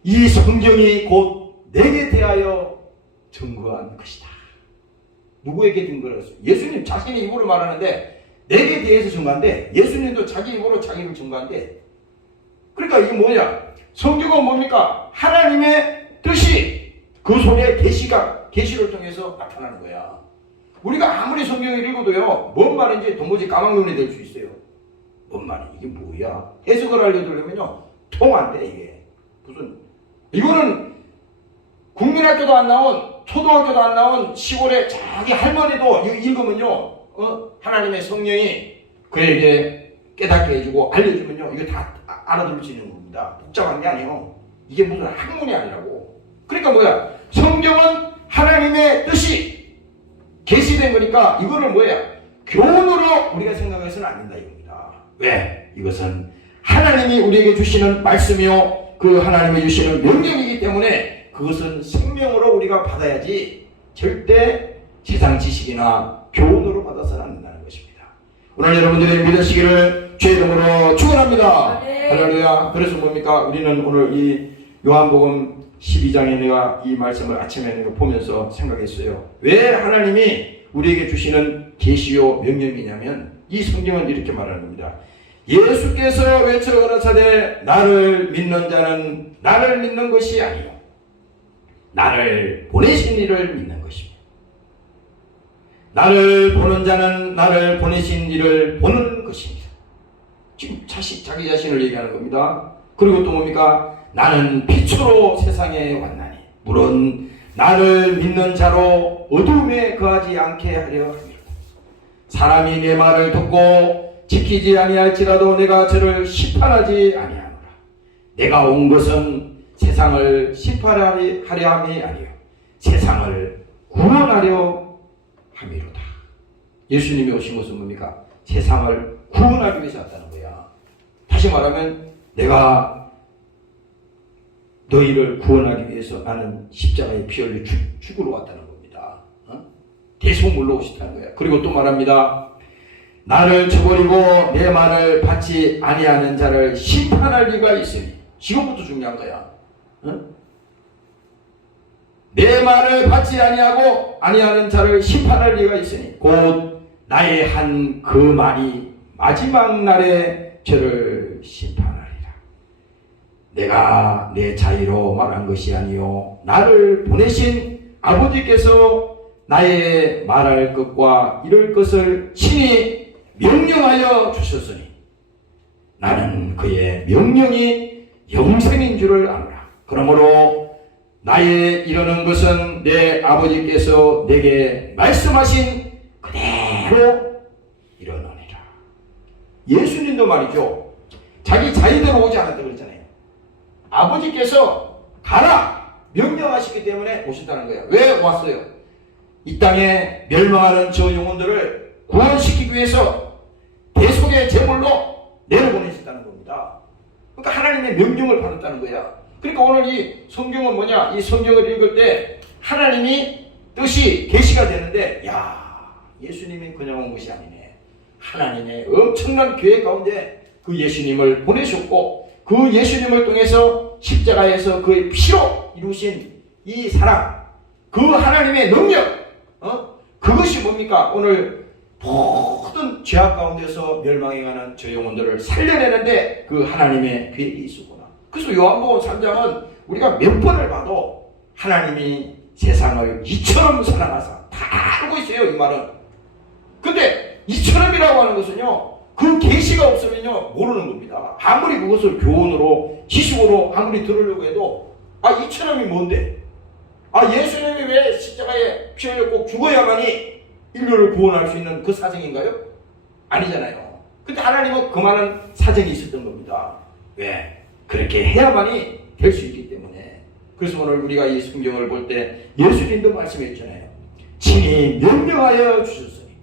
이 성경이 곧 내게 대하여 증거한 것이다. 누구에게 증거를 했어요? 예수님 자신의 입으로 말하는데 내게 대해서 증거한데 예수님도 자기 입으로 자기를 증거한데, 그러니까 이게 뭐냐? 성경은 뭡니까? 하나님의 뜻이 그 속에 계시를 통해서 나타나는 거야. 우리가 아무리 성경을 읽어도요, 뭔 말인지 도무지 까막눈이 될 수 있어요. 뭔 말이 이게 뭐야? 해석을 알려주려면요, 통 안 돼 이게. 이거는 국민학교도 안 나온 초등학교도 안 나온 시골에 자기 할머니도 이거 읽으면요, 하나님의 성령이 그에게 깨닫게 해주고 알려주면요, 이거 다 알아들을 수 있는 겁니다. 복잡한 게 아니에요. 이게 무슨 학문이 아니라고. 그러니까 뭐야? 성경은 하나님의 뜻이 계시된 거니까 이거를 뭐야? 교훈으로 우리가 생각해서는 안 된다 이겁니다. 왜? 이것은 하나님이 우리에게 주시는 말씀이요, 그 하나님이 주시는 명령이기 때문에 그것은 생명으로 우리가 받아야지 절대 세상 지식이나 교훈으로 받아서는 안 된다는 것입니다. 오늘 여러분들이 믿으시기를 주의 이름으로 축원합니다. 할렐루야. 그래서 뭡니까? 우리는 오늘 이 요한복음 12장에 내가 이 말씀을 아침에 내가 보면서 생각했어요. 왜 하나님이 우리에게 주시는 계시요 명령이냐면 이 성경은 이렇게 말하는 겁니다. 예수께서 외쳐 가라사대 나를 믿는 자는 나를 믿는 것이 아니요 나를 보내신 이를 믿는 것입니다. 나를 보는 자는 나를 보내신 이를 보는 것입니다. 지금 자기 자신을 얘기하는 겁니다. 그리고 또 뭡니까? 나는 빛으로 세상에 왔나니 물론 나를 믿는 자로 어둠에 거하지 않게 하려 합니다. 사람이 내 말을 듣고 지키지 아니할지라도 내가 저를 심판하지 아니하노라. 내가 온 것은 세상을 심판하려 함이 아니요 세상을 구원하려 함이로다. 예수님이 오신 것은 뭡니까? 세상을 구원하기 위해서 왔다는 거야. 다시 말하면 내가 너희를 구원하기 위해서 나는 십자가에 피 흘려 죽으러 왔다는 겁니다. 대속물로 오셨다는 거야. 그리고 또 말합니다. 나를 저버리고 내 말을 받지 아니하는 자를 심판할 리가 있으니 지금부터 중요한 거야. 내 말을 받지 아니하는 자를 심판할 리가 있으니 곧 나의 한 그 말이 마지막 날에 저를 심판하리라. 내가 내 자의로 말한 것이 아니요 나를 보내신 아버지께서 나의 말할 것과 이럴 것을 친히 명령하여 주셨으니 나는 그의 명령이 영생인 줄을 아노라. 그러므로 나의 이르는 것은 내 아버지께서 내게 말씀하신 그대로 이르노니라. 예수님도 말이죠. 자기 자의대로 오지 않았다고 그랬잖아요. 아버지께서 가라 명령하시기 때문에 오셨다는 거예요. 왜 왔어요? 이 땅에 멸망하는 저 영혼들을 구원시키기 위해서 대속의 제물로 내려보내셨다는 겁니다. 그러니까 하나님의 명령을 받았다는 거야. 그러니까 오늘 이 성경은 뭐냐? 이 성경을 읽을 때 하나님이 뜻이 계시가 되는데 야, 예수님이 그냥 온 것이 아니네. 하나님의 엄청난 계획 가운데 그 예수님을 보내셨고 그 예수님을 통해서 십자가에서 그의 피로 이루신 이 사랑, 그 하나님의 능력, 그것이 뭡니까? 오늘 모든 죄악 가운데서 멸망해가는 저 영혼들을 살려내는데 그 하나님의 계획이 있었구나. 그래서 요한복음 3장은 우리가 몇 번을 봐도 하나님이 세상을 이처럼 사랑하사 다 알고 있어요, 이 말은. 근데 이처럼이라고 하는 것은요, 그 계시가 없으면요 모르는 겁니다. 아무리 그것을 교훈으로 지식으로 아무리 들으려고 해도 이처럼이 뭔데? 예수님이 왜 십자가에 피 흘려 꼭 죽어야만이 인류를 구원할 수 있는 그 사정인가요? 아니잖아요. 근데 하나님은 그 많은 사정이 있었던 겁니다. 왜? 그렇게 해야만이 될 수 있기 때문에. 그래서 오늘 우리가 이 성경을 볼 때 예수님도 말씀했잖아요. 친히 명령하여 주셨으니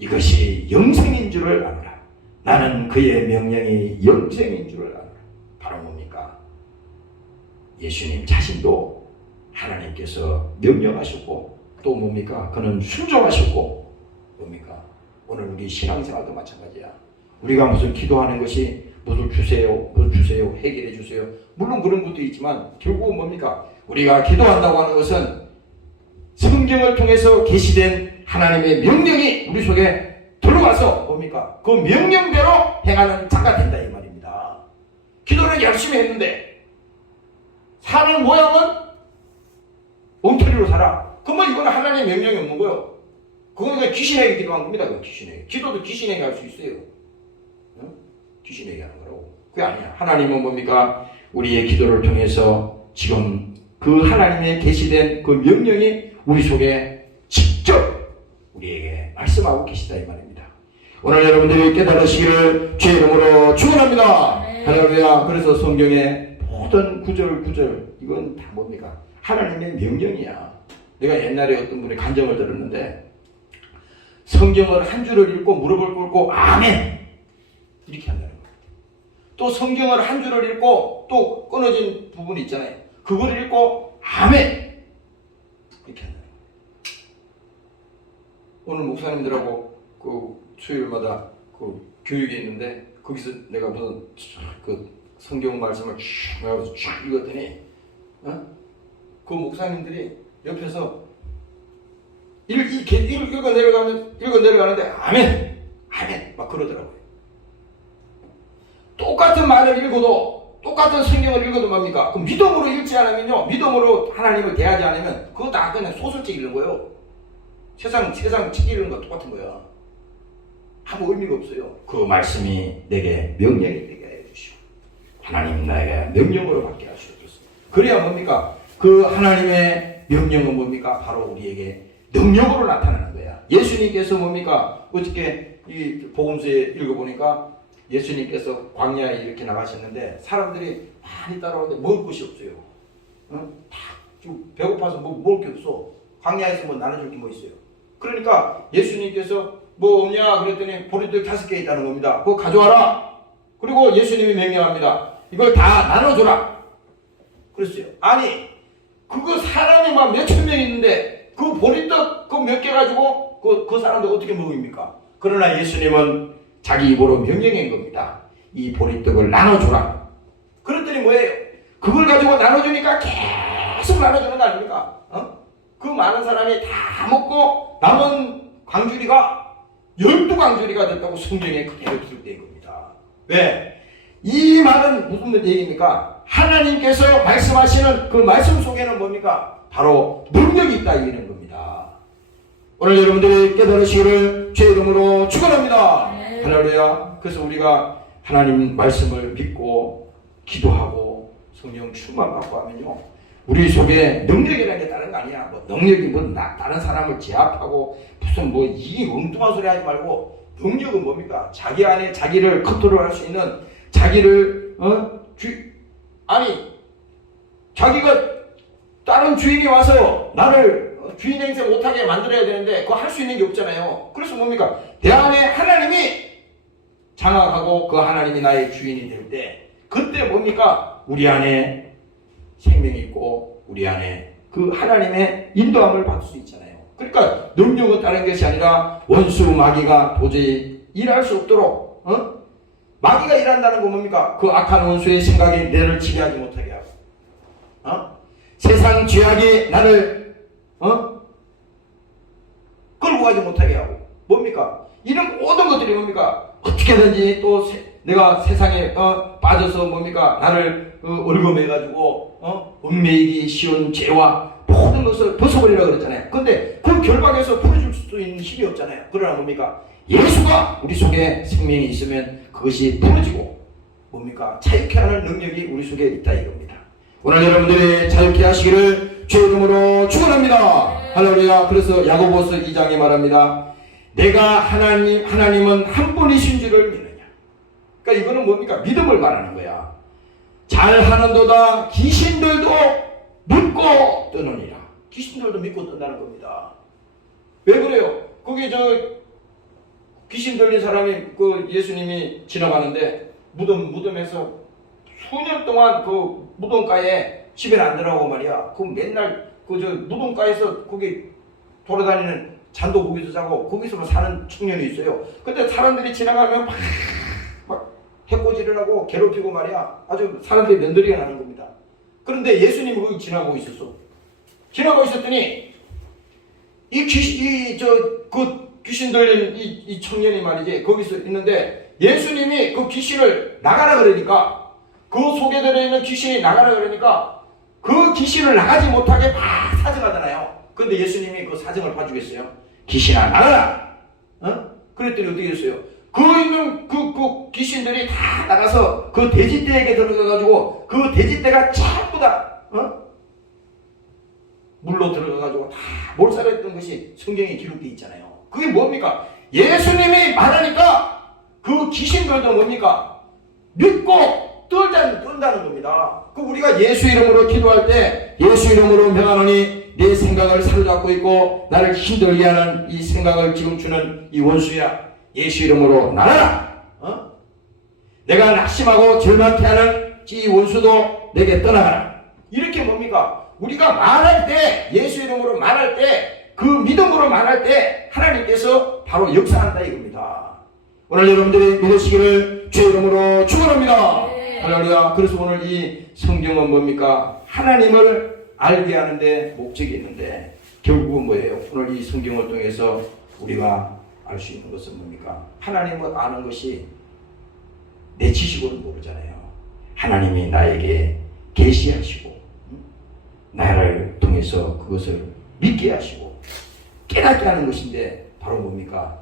이것이 영생인 줄을 아노라. 나는 그의 명령이 영생인 줄을 아노라. 바로 뭡니까? 예수님 자신도 하나님께서 명령하셨고 또 뭡니까? 그는 순종하셨고 뭡니까? 오늘 우리 신앙생활도 마찬가지야. 우리가 무슨 기도하는 것이 무슨 주세요, 해결해 주세요. 물론 그런 것도 있지만 결국은 뭡니까? 우리가 기도한다고 하는 것은 성경을 통해서 계시된 하나님의 명령이 우리 속에 들어가서 뭡니까? 그 명령대로 행하는 자가 된다 이 말입니다. 기도는 열심히 했는데 사는 모양은 엉터리로 살아. 그러면 이거는 하나님의 명령이 없는 거예요. 그거는 귀신에게 기도한 겁니다. 그 귀신에게. 기도도 귀신에게 할 수 있어요. 응? 귀신에게 하는 거라고. 그게 아니야. 하나님은 뭡니까? 우리의 기도를 통해서 지금 그 하나님의 계시된 그 명령이 우리 속에 직접 우리에게 말씀하고 계시다 이 말입니다. 오늘 여러분들이 깨달으시기를 주의 이름으로 축원합니다. 할렐루야. 그래서 성경의 모든 구절 이건 다 뭡니까? 하나님의 명령이야. 내가 옛날에 어떤 분이 간증을 들었는데 성경을 한 줄을 읽고 무릎을 꿇고 아멘 이렇게 한다는 거예요. 또 성경을 한 줄을 읽고 또 끊어진 부분이 있잖아요. 그걸 읽고 아멘 이렇게 한다는 거예요. 오늘 목사님들하고 그 수요일마다 그 교육이 있는데 거기서 내가 무슨 그 성경 말씀을 쭉 하면서 쭉 읽었더니 그 목사님들이 옆에서 읽어 내려가는데 아멘 막 그러더라고요. 똑같은 말을 읽어도 똑같은 성경을 읽어도 뭡니까? 그 믿음으로 읽지 않으면요, 믿음으로 하나님을 대하지 않으면 그거 다 그냥 소설책 읽는 거예요. 세상 책 읽는 거 똑같은 거야. 아무 의미가 없어요. 그 말씀이 내게 명령이 되게 해주시고 하나님 나에게 명령으로 받게 하시옵소서. 그래야 뭡니까? 그 하나님의 명령은 뭡니까? 바로 우리에게 능력으로 나타나는 거야. 예수님께서 뭡니까? 어저께 이 복음서에 읽어보니까 예수님께서 광야에 이렇게 나가셨는데 사람들이 많이 따라오는데 먹을 것이 없어요. 다 배고파서 먹을 게 없어. 광야에서 뭐 나눠줄 게 뭐 있어요. 그러니까 예수님께서 뭐 없냐 그랬더니 보리떡 5개 있다는 겁니다. 그거 가져와라. 그리고 예수님이 명령합니다. 이걸 다 나눠줘라. 그랬어요. 아니 그거 사람이 막 몇천 명 있는데 그 보리떡 그 몇 개 가지고 그 사람들 어떻게 먹습니까? 그러나 예수님은 자기 입으로 명령한 겁니다. 이 보리떡을 나눠주라. 그랬더니 뭐예요? 그걸 가지고 나눠주니까 계속 나눠주는 거 아닙니까? 그 많은 사람이 다 먹고 남은 광주리가 12광주리가 됐다고 성경에 그대로 기록된 겁니다. 왜? 이 말은 무슨 얘기입니까? 하나님께서 말씀하시는 그 말씀 속에는 뭡니까? 바로 능력이 있다 이기는 겁니다. 오늘 여러분들이 깨달으시기를 주의 이름으로 축원합니다. 할렐루야. 그래서 우리가 하나님 말씀을 믿고 기도하고 성령 충만 받고 하면요, 우리 속에 능력이라는 게 다른 거 아니야. 뭐 능력이 뭐 다른 사람을 제압하고 무슨 뭐 이 엉뚱한 소리 하지 말고, 능력은 뭡니까? 자기 안에 자기를 컨트롤할 수 있는, 자기를 자기가 다른 주인이 와서 나를 주인 행세 못하게 만들어야 되는데 그거 할 수 있는 게 없잖아요. 그래서 뭡니까? 내 안에 하나님이 장악하고 그 하나님이 나의 주인이 될 때, 그때 뭡니까? 우리 안에 생명이 있고 우리 안에 그 하나님의 인도함을 받을 수 있잖아요. 그러니까 능력은 다른 것이 아니라 원수 마귀가 도저히 일할 수 없도록, 마귀가 일한다는 건 뭡니까? 그 악한 원수의 생각이 나를 지배하지 못하게 하고, 세상 죄악이 나를 끌고 가지 못하게 하고, 뭡니까? 이런 모든 것들이 뭡니까? 어떻게든지 또 내가 세상에 빠져서 뭡니까? 나를 얼금해가지고 얽매이기 쉬운 죄와 모든 것을 벗어버리라고 그랬잖아요. 근데 그 결박에서 풀어줄 수 있는 힘이 없잖아요. 그러나 뭡니까? 예수가 우리 속에 생명이 있으면 그것이 풀어지고 뭡니까? 자유케 하는 능력이 우리 속에 있다 이겁니다. 오늘 여러분들이 자유케 하시기를 주의 이름으로 축원합니다. 할렐루야. 그래서 야고보서 2장에 말합니다. 내가 하나님은 한 분이신 줄을 믿느냐. 그러니까 이거는 뭡니까? 믿음을 말하는 거야. 잘하는도다 귀신들도 믿고 뜨느니라. 귀신들도 믿고 뜬다는 겁니다. 왜 그래요? 거기 귀신 들린 사람이 그 예수님이 지나가는데 무덤에서 수년 동안 그 무덤가에 집에 안 들어가고 말이야. 그 맨날 무덤가에서 거기 돌아다니는 잔도 거기서 자고 거기서 사는 청년이 있어요. 근데 사람들이 지나가면 막 해코지를 하고 괴롭히고 말이야. 아주 사람들이 면들이가 나는 겁니다. 그런데 예수님이 거기 지나고 있었어. 지나고 있었더니 귀신 들린 이 청년이 말이지 거기서 있는데, 예수님이 그 귀신을 나가라 그러니까, 그 속에 들어있는 귀신이 나가라 그러니까 그 귀신을 나가지 못하게 막 사정하잖아요. 근데 예수님이 그 사정을 봐주겠어요? 귀신아 나가라. 그랬더니 어떻게 했어요? 그 있는 그 귀신들이 다 나가서 그 돼지떼에게 들어가가지고 그 돼지떼가 전부 다 물로 들어가가지고 다 몰살했던 것이 성경에 기록되어 있잖아요. 그게 뭡니까? 예수님이 말하니까 그 귀신들도 뭡니까? 믿고 뜬다는 겁니다. 그 우리가 예수 이름으로 기도할 때 예수 이름으로 명하노니 내 생각을 사로잡고 있고 나를 힘들게 하는 이 생각을 지금 주는 이 원수야, 예수 이름으로 나가라. 내가 낙심하고 절망케 하는 이 원수도 내게 떠나가라. 이렇게 뭡니까? 우리가 말할 때, 예수 이름으로 말할 때, 그 믿음으로 말할 때 하나님께서 바로 역사한다 이겁니다. 오늘 여러분들이 믿으시기를 주의 이름으로 축원합니다. 할렐루야. 그래서 오늘 이 성경은 뭡니까? 하나님을 알게 하는데 목적이 있는데 결국은 뭐예요? 오늘 이 성경을 통해서 우리가 알 수 있는 것은 뭡니까? 하나님을 아는 것이 내 지식으로는 모르잖아요. 하나님이 나에게 계시하시고 나를 통해서 그것을 믿게 하시고 깨닫게 하는 것인데 바로 뭡니까?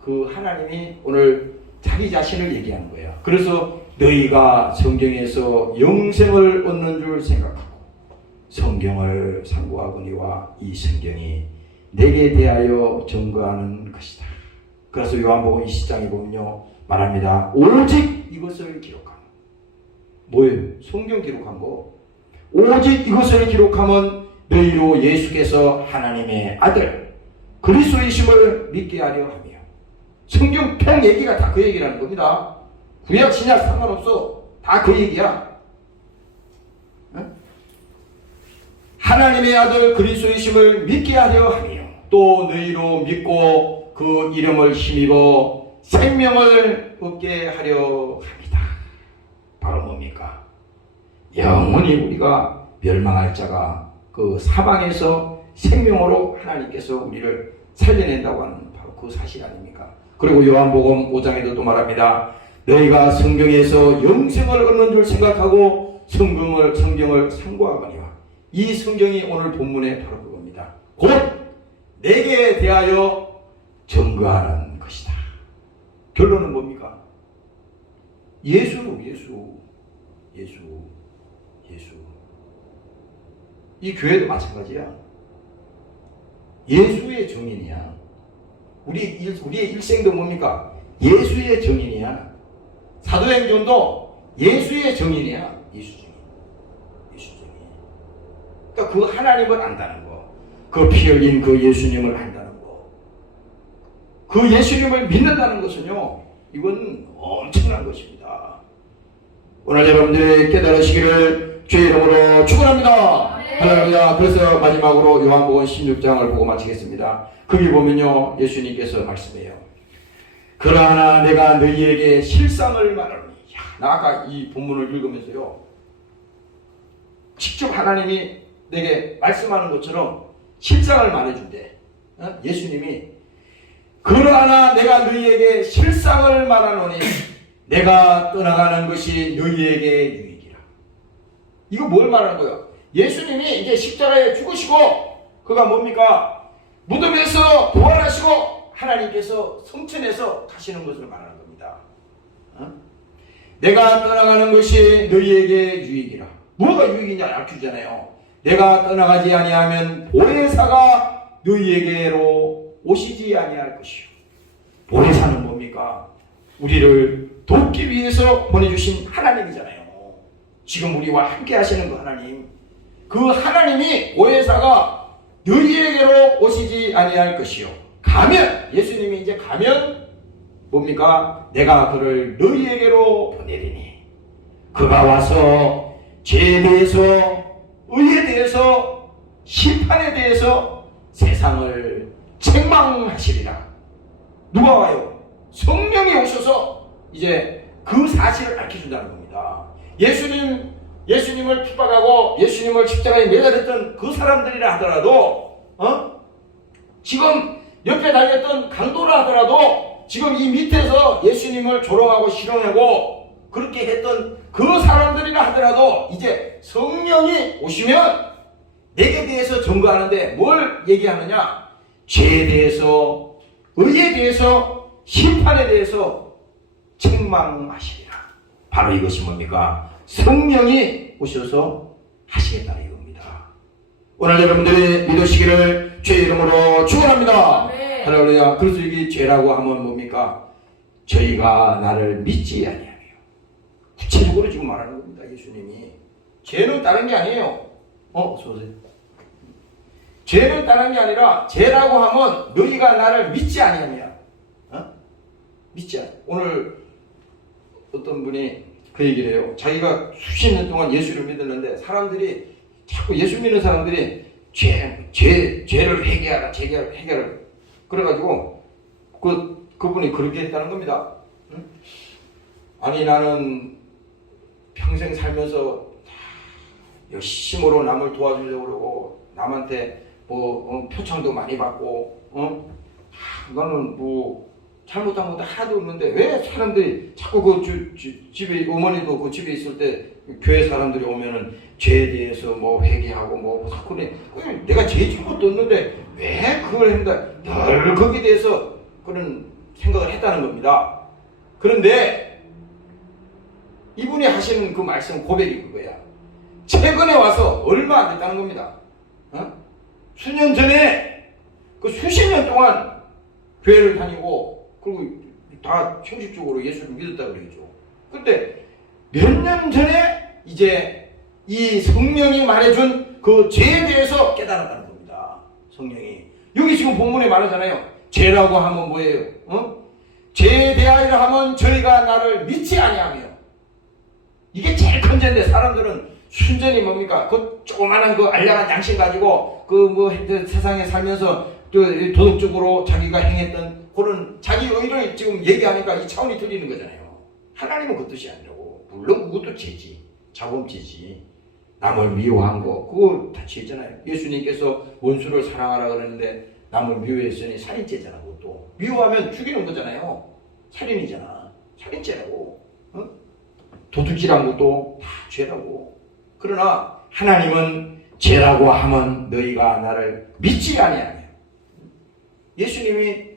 그 하나님이 오늘 자기 자신을 얘기하는 거예요. 그래서 너희가 성경에서 영생을 얻는 줄 생각하고 성경을 상고하거니와 이 성경이 내게 대하여 증거하는 것이다. 그래서 요한복음 20장에 보면요 말합니다. 오직 이것을 기록하면 뭐예요? 성경 기록한 거. 오직 이것을 기록하면 너희로 예수께서 하나님의 아들 그리스도이심을 믿게 하려 하며. 성경 편 얘기가 다 그 얘기라는 겁니다. 구약 신약 상관없어. 다 그 얘기야. 하나님의 아들 그리스도이심을 믿게 하려 하며 또 너희로 믿고 그 이름을 힘입어 생명을 얻게 하려 합니다. 바로 뭡니까? 영원히 우리가 멸망할 자가 그 사방에서 생명으로 하나님께서 우리를 살려낸다고 하는 바로 그 사실 아닙니까? 그리고 요한복음 5장에도 또 말합니다. 너희가 성경에서 영생을 얻는 줄 생각하고 성경을 상고하거니와. 이 성경이 오늘 본문의 바로 그겁니다. 곧 내게 대하여 증거하는 것이다. 결론은 뭡니까? 예수. 이 교회도 마찬가지야. 예수의 증인이야. 우리의 일생도 뭡니까? 예수의 증인이야. 사도행전도 예수의 증인이야. 예수 증인. 그러니까 그 하나님을 안다는 거, 그 피 흘린 그 예수님을 안다는 거, 그 예수님을 믿는다는 것은요, 이건 엄청난 것입니다. 오늘 여러분들이 깨달으시기를 주의 이름으로 축원합니다. 할렐루야. 그래서 마지막으로 요한복음 16장을 보고 마치겠습니다. 거기 보면요 예수님께서 말씀해요. 그러나 내가 너희에게 실상을 말하노니. 나 아까 이 본문을 읽으면서요 직접 하나님이 내게 말씀하는 것처럼 실상을 말해준대. 예수님이 그러나 내가 너희에게 실상을 말하노니 내가 떠나가는 것이 너희에게 유익이라. 이거 뭘 말하는 거예요? 예수님이 이제 십자가에 죽으시고 그가 뭡니까? 무덤에서 부활하시고 하나님께서 성천에서 가시는 것을 말하는 겁니다. 내가 떠나가는 것이 너희에게 유익이라. 뭐가 유익이냐 알려주잖아요. 내가 떠나가지 아니하면 보혜사가 너희에게로 오시지 아니할 것이요. 보혜사는 뭡니까? 우리를 돕기 위해서 보내주신 하나님이잖아요. 지금 우리와 함께 하시는 그 하나님. 그 하나님이 보혜사가 너희에게로 오시지 아니할 것이요. 가면 예수님이 이제 가면 뭡니까? 내가 그를 너희에게로 보내리니 그가 와서 죄에 대해서 의에 대해서 심판에 대해서 세상을 책망하시리라. 누가 와요? 성령이 오셔서 이제 그 사실을 밝혀준다는 겁니다. 예수님을 핍박하고 예수님을 십자가에 매달렸던 그 사람들이라 하더라도 지금 옆에 달렸던 강도라 하더라도 지금 이 밑에서 예수님을 조롱하고 실형하고 그렇게 했던 그 사람들이라 하더라도 이제 성령이 오시면 내게 대해서 증거하는데 뭘 얘기하느냐? 죄에 대해서 의에 대해서 심판에 대해서 책망하시리라. 바로 이것이 뭡니까? 성령이 오셔서 하시겠다는 이겁니다. 오늘 여러분들이 믿으시기를 주의 이름으로 축원합니다. 네. 할렐루야. 그래서 이게 죄라고 하면 뭡니까? 저희가 나를 믿지 아니하며. 구체적으로 지금 말하는 겁니다. 예수님이. 죄는 다른 게 아니에요. 어서오세요. 죄는 다른 게 아니라 죄라고 하면 너희가 나를 믿지 아니하며. 믿지 않아. 오늘 어떤 분이 그 얘기를 해요. 자기가 수십 년 동안 예수를 믿었는데 사람들이 자꾸 예수 믿는 사람들이 죄를 회개하라, 회개를 그래가지고 그분이 그렇게 했다는 겁니다. 응? 아니 나는 평생 살면서 열심으로 남을 도와주려고 그러고 남한테 표창도 많이 받고 나는 잘못한 것도 하나도 없는데 왜 사람들이 자꾸 집에 어머니도 그 집에 있을 때 교회 사람들이 오면은 죄에 대해서 회개하고 자꾸 내가 죄 지은 것도 없는데 왜 그걸 한다 늘 거기에 대해서 그런 생각을 했다는 겁니다. 그런데 이분이 하시는 그 말씀 고백이 그거야. 최근에 와서 얼마 안 됐다는 겁니다. 수년 전에 그 수십 년 동안 교회를 다니고 그리고 다 형식적으로 예수를 믿었다 그러죠. 근데 몇 년 전에 이제 이 성령이 말해준 그 죄에 대해서 깨달았다는 겁니다. 성령이. 여기 지금 본문에 말하잖아요. 죄라고 하면 뭐예요? 죄에 대하여 하면 저희가 나를 믿지 아니하며. 이게 제일 큰 죄인데 사람들은 순전히 뭡니까? 그 조그마한 그 알량한 양심 가지고 세상에 살면서 도덕적으로 자기가 행했던 그런 자기 의를 지금 얘기하니까 이 차원이 틀리는 거잖아요. 하나님은 그 뜻이 아니라고. 물론 그것도 죄지. 자범죄지. 남을 미워한 거 그거 다 죄잖아요. 예수님께서 원수를 사랑하라 그러는데 남을 미워했으니 살인죄잖아. 그것도. 미워하면 죽이는 거잖아요. 살인이잖아. 살인죄라고. 도둑질한 것도 다 죄라고. 그러나 하나님은 죄라고 하면 너희가 나를 믿지 아니하며. 예수님이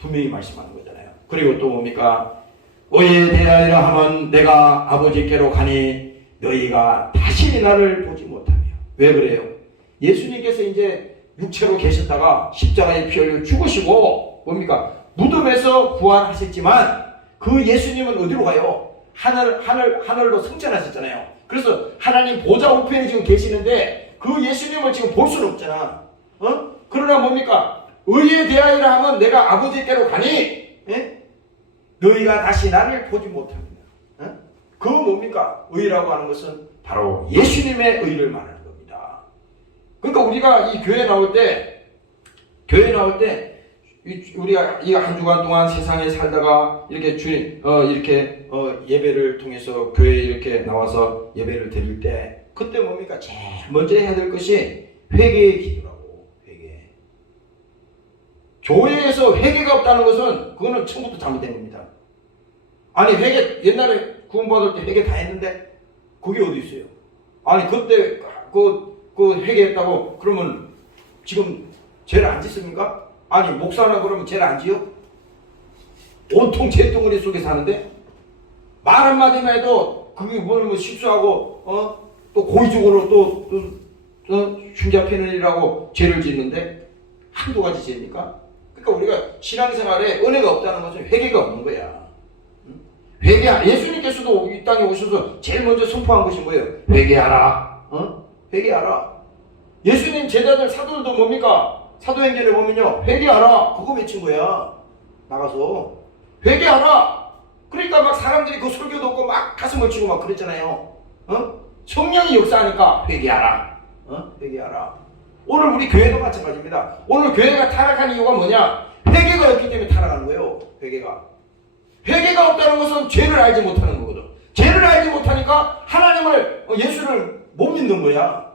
분명히 말씀하는 거잖아요. 그리고 또 뭡니까? 의에 대하여 하면 내가 아버지께로 가니 너희가 다시 나를 보지 못하며. 왜 그래요? 예수님께서 이제 육체로 계셨다가 십자가에 피 흘려 죽으시고 뭡니까? 무덤에서 부활하셨지만 그 예수님은 어디로 가요? 하늘로 승천하셨잖아요. 그래서 하나님 보좌 우편에 지금 계시는데 그 예수님을 지금 볼 수는 없잖아. 그러나 뭡니까? 의에 대하여 하면 내가 아버지께로 가니 너희가 다시 나를 보지 못합니다. 그 뭡니까? 의라고 하는 것은 바로 예수님의 의를 말하는 겁니다. 그러니까 우리가 이 교회 나올 때 우리가 이 한 주간 동안 세상에 살다가 이렇게 예배를 통해서 교회에 이렇게 나와서 예배를 드릴 때 그때 뭡니까? 제일 먼저 해야 될 것이 회개의 기도라고. 회개. 교회에서 회개가 없다는 것은 그거는 처음부터 잘못된 겁니다. 아니 회개 옛날에 구원받을 때 회개 다 했는데 그게 어디 있어요? 아니 그때 그 회개했다고 그러면 지금 죄를 안 짓습니까? 아니 목사라 그러면 죄를 안 지어? 온통 죄덩어리 속에 사는데 말 한마디만 해도 그게 뭐 실수하고 또 고의적으로 또 흉잡히는 일하고 죄를 짓는데 한두 가지 죄입니까? 그러니까 우리가 신앙생활에 은혜가 없다는 것은 회개가 없는 거야. 예수님께서도 이 땅에 오셔서 제일 먼저 선포한 것이 뭐예요? 회개하라. 회개하라. 예수님 제자들 사도들도 뭡니까? 사도행전에 보면요. 회개하라. 그거 외친 거야. 나가서. 회개하라. 그러니까 막 사람들이 그 설교 듣고 막 가슴을 치고 막 그랬잖아요. 성령이 역사하니까 회개하라. 회개하라. 오늘 우리 교회도 마찬가지입니다. 오늘 교회가 타락한 이유가 뭐냐? 회개가 없기 때문에 타락하는 거예요. 회개가 없다는 것은 죄를 알지 못하는 거거든. 죄를 알지 못하니까 하나님을 예수를 못 믿는 거야.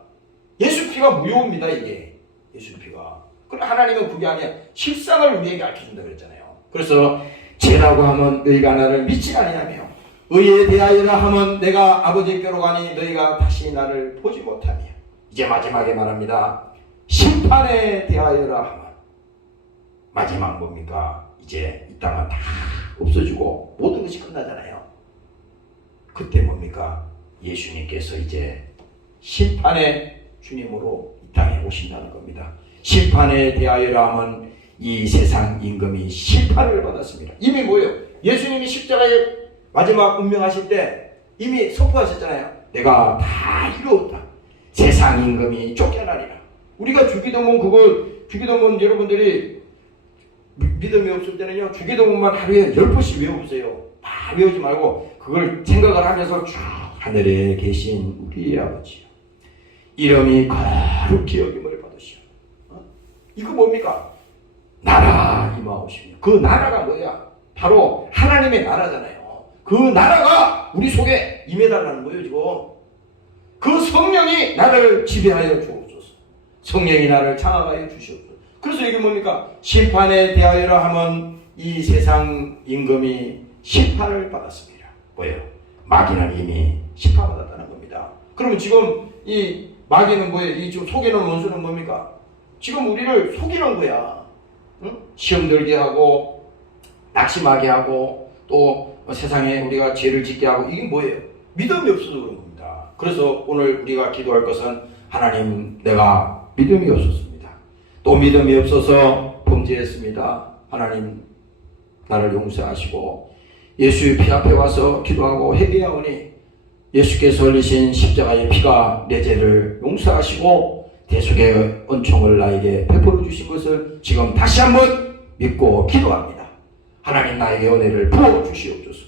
예수 피가 무효입니다. 이게 예수 피가. 그럼 하나님은 그게 아니야. 실상을 우리에게 알려준다 그랬잖아요. 그래서 죄라고 하면 너희가 나를 믿지 아니하며 의에 대하여라 하면 내가 아버지께로 가니 너희가 다시 나를 보지 못하며. 이제 마지막에 말합니다. 심판에 대하여라 하면 마지막 뭡니까? 이제 이 땅은 다 없어지고 모든 것이 끝나잖아요. 그때 뭡니까? 예수님께서 이제 심판의 주님으로 이 땅에 오신다는 겁니다. 심판에 대하여라 하면 이 세상 임금이 심판을 받았습니다. 이미 뭐예요? 예수님이 십자가에 마지막 운명하실 때 이미 선포하셨잖아요. 내가 다 이루었다. 세상 임금이 쫓겨나리라. 우리가 주기도문 여러분들이 믿음이 없을 때는요, 주기도문만 하루에 10번씩 외워보세요. 다 외우지 말고 그걸 생각을 하면서 쭉 하늘에 계신 우리 아버지 이름이 거룩히 여김을 받으시오. 이거 뭡니까? 나라 임하오시며. 그 나라가 뭐야? 바로 하나님의 나라잖아요. 그 나라가 우리 속에 임해달라는 거예요. 지금 그 성령이 나를 지배하여 주옵소서. 성령이 나를 장악하여 주시옵소서. 그래서 이게 뭡니까? 심판에 대하여라 하면 이 세상 임금이 심판을 받았습니다. 뭐예요? 마귀는 이미 심판받았다는 겁니다. 그러면 지금 이 마귀는 뭐예요? 이 지금 속이는 원수는 뭡니까? 지금 우리를 속이는 거야. 응? 시험 들게 하고 낙심하게 하고 또 세상에 우리가 죄를 짓게 하고. 이게 뭐예요? 믿음이 없어서 그런 겁니다. 그래서 오늘 우리가 기도할 것은 하나님, 내가 믿음이 없었습니다. 또 믿음이 없어서 범죄했습니다. 하나님, 나를 용서하시고 예수의 피 앞에 와서 기도하고 회개하오니 예수께서 흘리신 십자가의 피가 내 죄를 용서하시고 대속의 은총을 나에게 베풀어 주신 것을 지금 다시 한번 믿고 기도합니다. 하나님, 나에게 은혜를 부어 주시옵소서.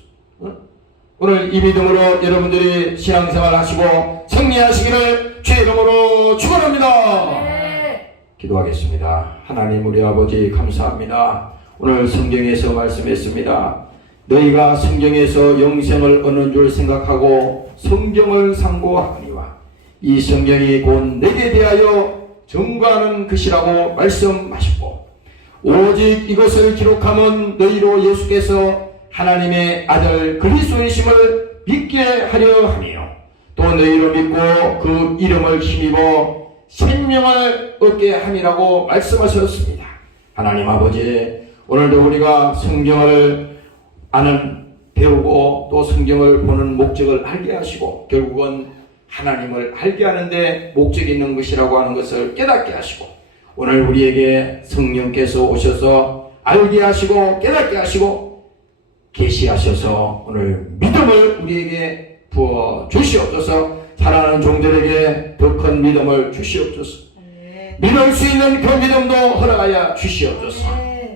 오늘 이 믿음으로 여러분들이 신앙생활 하시고 승리하시기를 주의 이름으로 축원합니다. 기도하겠습니다. 하나님, 우리 아버지 감사합니다. 오늘 성경에서 말씀했습니다. 너희가 성경에서 영생을 얻는 줄 생각하고 성경을 상고하거니와 이 성경이 곧 내게 대하여 증거하는 것이라고 말씀하시고 오직 이것을 기록하면 너희로 예수께서 하나님의 아들 그리스도이심을 믿게 하려 하며 또 너희로 믿고 그 이름을 힘입어 생명을 얻게 함이라고 말씀하셨습니다. 하나님 아버지, 오늘도 우리가 성경을 배우고 또 성경을 보는 목적을 알게 하시고 결국은 하나님을 알게 하는데 목적이 있는 것이라고 하는 것을 깨닫게 하시고 오늘 우리에게 성령께서 오셔서 알게 하시고 깨닫게 하시고 계시하셔서 오늘 믿음을 우리에게 부어 주시옵소서. 사랑하는 종들에게 더 큰 믿음을 주시옵소서. 믿을 수 있는 그 믿음도 허락하여 주시옵소서.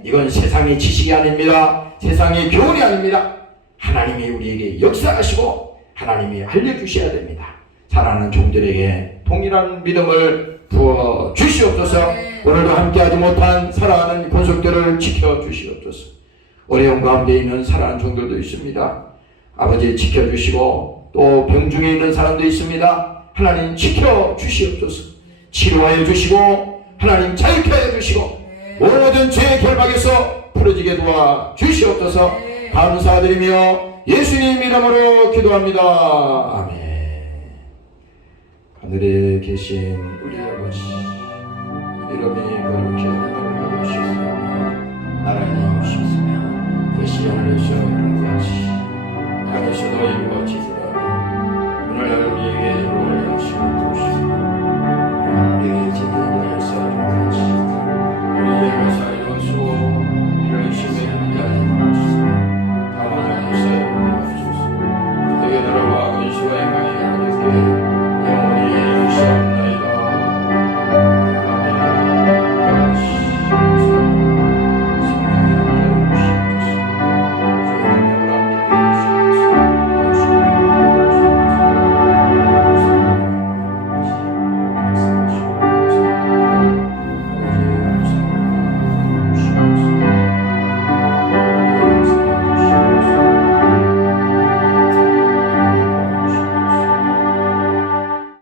이건 세상의 지식이 아닙니다. 세상의 교훈이 아닙니다. 하나님이 우리에게 역사하시고 하나님이 알려주셔야 됩니다. 사랑하는 종들에게 동일한 믿음을 부어 주시옵소서. 오늘도 함께하지 못한 사랑하는 권속들을 지켜주시옵소서. 어려운 가운데 있는 사랑하는 종들도 있습니다. 아버지, 지켜주시고 또 병중에 있는 사람도 있습니다. 하나님, 지켜주시옵소서. 치료하여 주시고 하나님 자유케 하여 주시고 모든 죄의 결박에서 풀어지게 도와 주시옵소서. 감사드리며 예수님 이름으로 기도합니다. 아멘. 하늘에 계신 우리 아버지, 이름이 거룩히